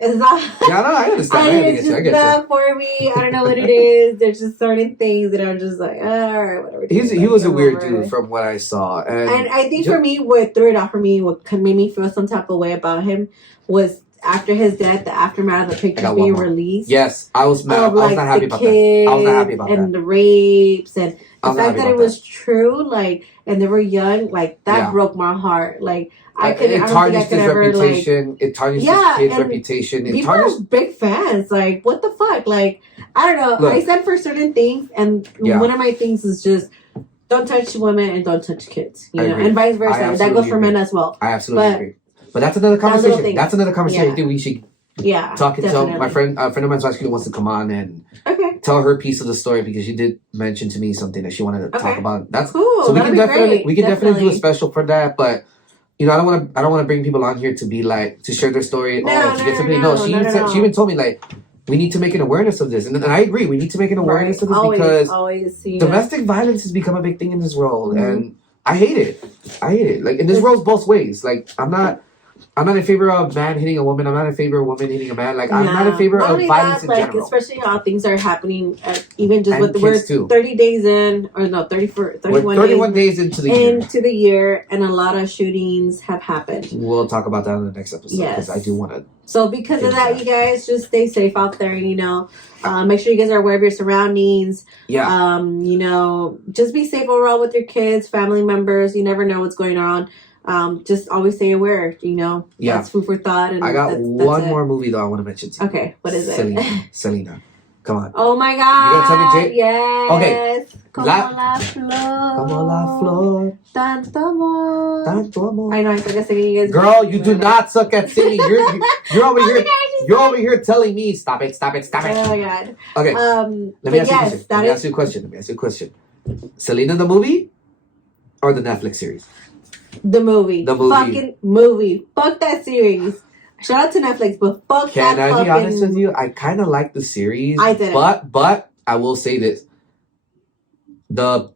It's not. Yeah, no, I understand. It's just not for me. I don't know what it is. There's just certain things that I'm just like, all right, whatever. He was a weird dude from what I saw, and I think for me, what threw it off for me, what made me feel some type of way about him, was. After his death, the aftermath of the pictures being released. Yes, I was mad. I was not happy about that. I was not happy about that. And the rapes and the fact that it was true, like, and they were young, like, that broke my heart. Like, it tarnished his reputation. It tarnished his kid's reputation. People are big fans. Like, what the fuck? Like, I don't know. Look, I stand for certain things, and one of my things is just don't touch women and don't touch kids. You know, and vice versa. That goes for men as well. I absolutely agree. But that's another conversation. That's another conversation. I think we should talk it. So my friend, a friend of mine's actually wants to come on and tell her piece of the story because she did mention to me something that she wanted to talk about. That's cool. So we can definitely do a special for that. But you know, I don't want to bring people on here to be like to share their story. She even told me like we need to make an awareness of this, and I agree. We need to make an awareness of this because domestic violence has become a big thing in this world, and I hate it. Like, and this rolls both ways. Like, I'm not in favor of man hitting a woman. I'm not in favor of a woman hitting a man. Like, I'm not in favor of violence in general. Especially how things are happening, even just with the word 30 days in, or no, 31 days into the year. And a lot of shootings have happened. We'll talk about that in the next episode because I do want to. So because of that, you guys just stay safe out there. You know, make sure you guys are aware of your surroundings. Yeah. You know, just be safe overall with your kids, family members. You never know what's going on. Just always stay aware, you know. Yeah. That's food for thought. And I got that's one more movie though I want to mention to you. Okay, what is it? Selena. Come on. Oh my God. You gonna tell me, Jay? Yes. Okay. Como la flor. Como la flor. Tanto amor. Tanto amor. I know, I suck at singing. You guys. Girl, you do not suck at singing. You're over here. You're over here telling me, stop it. Oh my God. Okay. Let me ask you a question. Selena the movie or the Netflix series? The movie. Fucking movie. Fuck that series. Shout out to Netflix, but fuck that fucking... Can I be honest with you? I kind of like the series. I didn't. But I will say this. The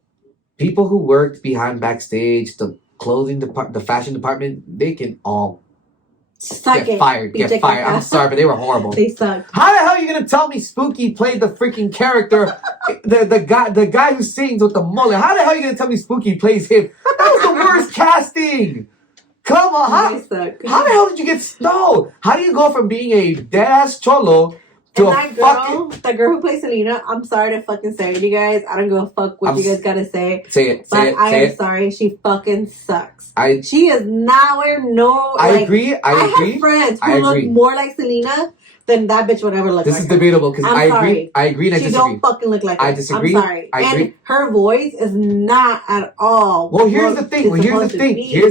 people who worked behind backstage, the clothing department, the fashion department, they can all get fired. I'm sorry, but they were horrible. They sucked. How the hell are you going to tell me Spooky played the freaking character, the guy who sings with the mullet? How the hell are you going to tell me Spooky plays him? That was the worst casting. Come on, how the hell did you get How do you go from being a dead ass cholo to that girl who plays Selena? I'm sorry to fucking say it, you guys. I don't give a fuck what you guys gotta say. Say it. I am sorry. She fucking sucks. She is nowhere I agree. I have friends who look more like Selena than that bitch would ever look like. This is debatable because I agree and I disagree. She don't fucking look like her. I disagree. I'm sorry. And her voice is not at all. Well, here's the thing. Here's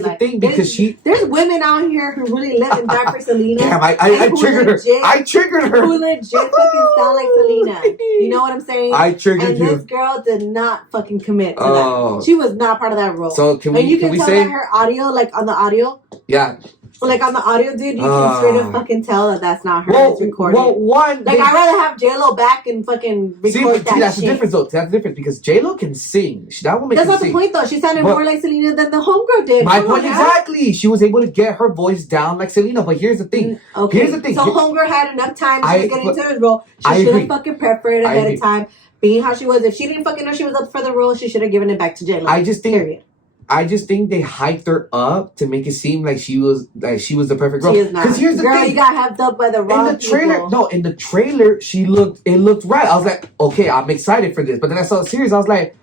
the thing because there's women out here who really live and die for Selena. Damn, I triggered her. I triggered her. Who legit fucking sound like Selena. You know what I'm saying? I triggered you. And this girl did not fucking commit to that. She was not part of that role. So can we tell say that her audio, like on the audio? Yeah. Like on the audio, dude, you can straight up fucking tell that that's not her. It's recorded. I'd rather have J-Lo back and fucking record that that's shit. The difference, though. That's the difference because J-Lo can sing. That woman That's can not sing. the point, though. She sounded more like Selena than the homegirl did. My point exactly. She was able to get her voice down like Selena. But here's the thing. Okay. Here's the thing. So homegirl had enough time to get into her role. She should have fucking prepped for it ahead of time. Being how she was. If she didn't fucking know she was up for the role, she should have given it back to J-Lo. I just think they hyped her up to make it seem like she was the perfect girl. She is not. Because here's the thing. You got hyped up by the wrong people. In the trailer, it looked right. I was like, okay, I'm excited for this. But then I saw the series, I was like,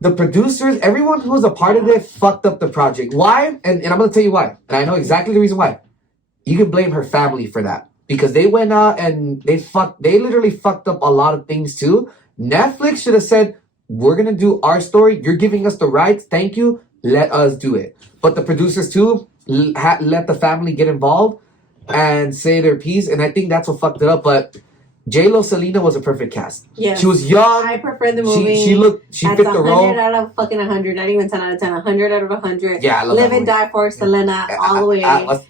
the producers, everyone who was a part of it fucked up the project. Why? And I'm going to tell you why. And I know exactly the reason why. You can blame her family for that. Because they went out and they literally fucked up a lot of things too. Netflix should have said, we're going to do our story. You're giving us the rights. Thank you. Let us do it. But the producers too, let the family get involved and say their piece. And I think that's what fucked it up. But J-Lo Selena was a perfect cast. Yes. She was young. I prefer the movie. She fit the role. 100 out of fucking 100. Not even 10 out of 10. 100 out of 100. Yeah, I love Live and die for Selena all the way. What's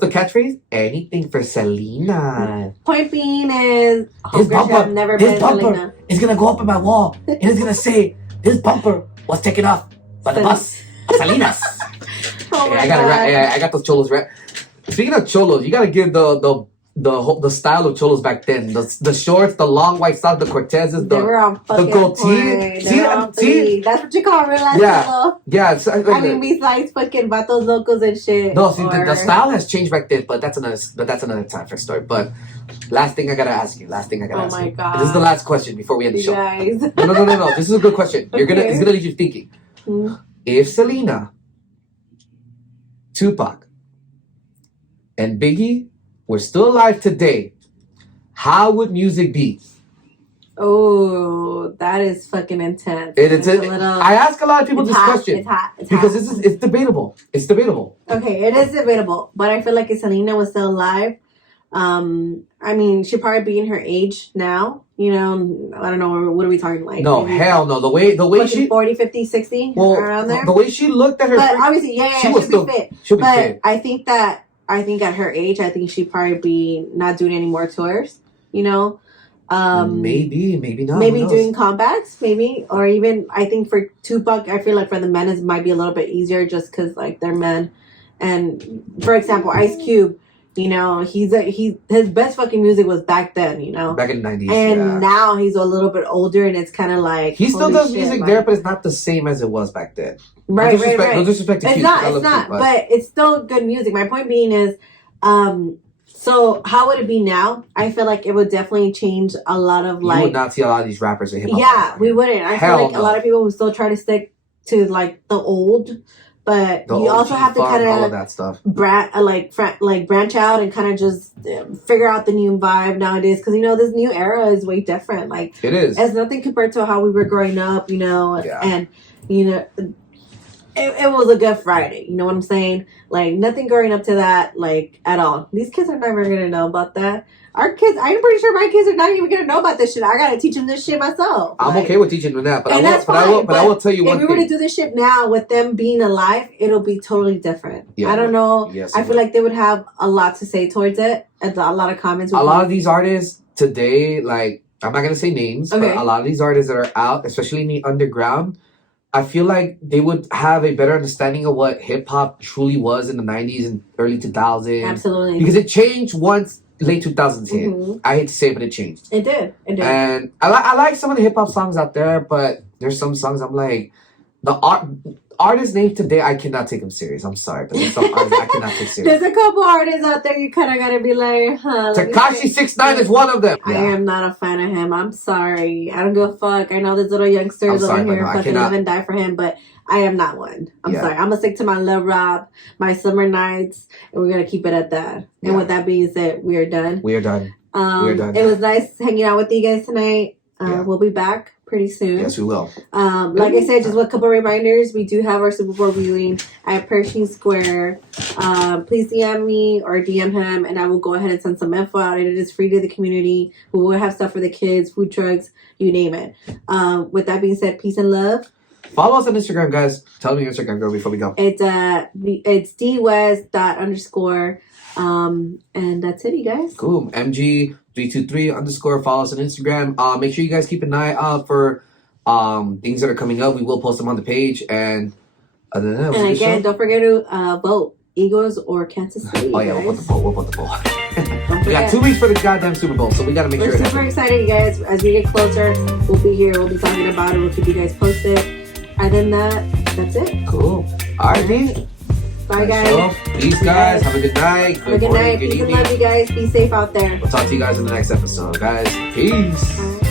the catchphrase? Anything for Selena. Point being is, this bumper never been Selena. Is gonna go up in my wall and it's gonna say, this bumper was taken off by the bus of Salinas. I got those cholos right. Speaking of cholos, you gotta give the style of cholos back then. The shorts, the long white socks, the Cortezes, the goatee. See, that's what you call real life cholo. Yeah. Besides fucking vatos locos and shit. No, see, the style has changed back then, but that's another time for a story. But last thing I gotta ask you. Oh my God. This is the last question before we end the show. Guys. No. This is a good question. It's gonna leave you thinking. If Selena, Tupac, and Biggie were still alive today, how would music be? Oh, that is fucking intense. I ask a lot of people this question. It's hot. Because it's debatable. It's debatable. Okay, it is debatable. But I feel like if Selena was still alive, I mean, she'd probably be in her age now. You know, I don't know. What are we talking like? No, hell no. The way she 40, 50, 60 around there. The way she looked at her. But obviously, she was should be fit. She'll be fit. I think at her age, I think she'd probably be not doing any more tours. You know. Maybe not. Maybe doing comebacks, maybe, or even I think for Tupac, I feel like for the men it might be a little bit easier just because like they're men. And for example, Ice Cube, you know, his best fucking music was back then, you know, back in the 90s, and now he's a little bit older, and it's kind of like he still does music like, there, but it's not the same as it was back then. Right. No disrespect to Cube. It's not, but it's still good music. My point being is, so how would it be now? I feel like it would definitely change a lot of like. You would not see a lot of these rappers in hip hop. Yeah, we wouldn't. I feel like a lot of people would still try to stick to like the old, but you also have to kind of all of that stuff. Branch out and kind of just figure out the new vibe nowadays, because you know this new era is way different. Like it is. It's nothing compared to how we were growing up, you know, and you know. It was a good Friday, you know what I'm saying? Like, nothing growing up to that, like, at all. These kids are never going to know about that. Our kids, I'm pretty sure my kids are not even going to know about this shit. I got to teach them this shit myself. I'm okay with teaching them that, but I will tell you one thing. If we were to do this shit now with them being alive, it'll be totally different. Yeah, I don't know. Yes, I feel like they would have a lot to say towards it. And a lot of comments. A lot of these artists today, like, I'm not going to say names, but a lot of these artists that are out, especially in the underground, I feel like they would have a better understanding of what hip hop truly was in the 90s and early 2000s. Absolutely. Because it changed once late 2000s hit. Mm-hmm. I hate to say it, but it changed. It did. And I like some of the hip hop songs out there, but there's some songs I'm like, the artist name today, I cannot take him serious. I'm sorry, but there's some artists I cannot take serious. There's a couple artists out there you kind of gotta be like, Tekashi 6ix9ine is one of them. I am not a fan of him. I'm sorry. I don't give a fuck. I know there's little youngsters over here fucking live and die for him, but I am not one. I'm sorry. I'm gonna stick to my Lil Rob, my Summer Nights, and we're gonna keep it at that. And with that being said, we are done. We are done. It was nice hanging out with you guys tonight. We'll be back pretty soon. Yes, we will. Like I said, just a couple reminders. We do have our Super Bowl viewing at Pershing Square. Please DM me or DM him, and I will go ahead and send some info out. It is free to the community. We will have stuff for the kids, food trucks, you name it. With that being said, peace and love. Follow us on Instagram, guys. Tell me your Instagram, girl, before we go. It's dwest._. And that's it, you guys. Cool. MG323_ follow us on Instagram. Make sure you guys keep an eye out for things that are coming up. We will post them on the page. And other than that, and again, don't forget to vote Eagles or Kansas City. Oh yeah, we'll put the ball. We got 2 weeks for the goddamn Super Bowl, so we gotta make sure. We're super excited, you guys. As we get closer, we'll be here. We'll be talking about it. We'll keep you guys posted. Other than that, that's it. Cool. All right, D. Bye, guys. Peace, guys. Have a good night. Have a good night. Peace and love, you guys. Be safe out there. We'll talk to you guys in the next episode, guys. Peace.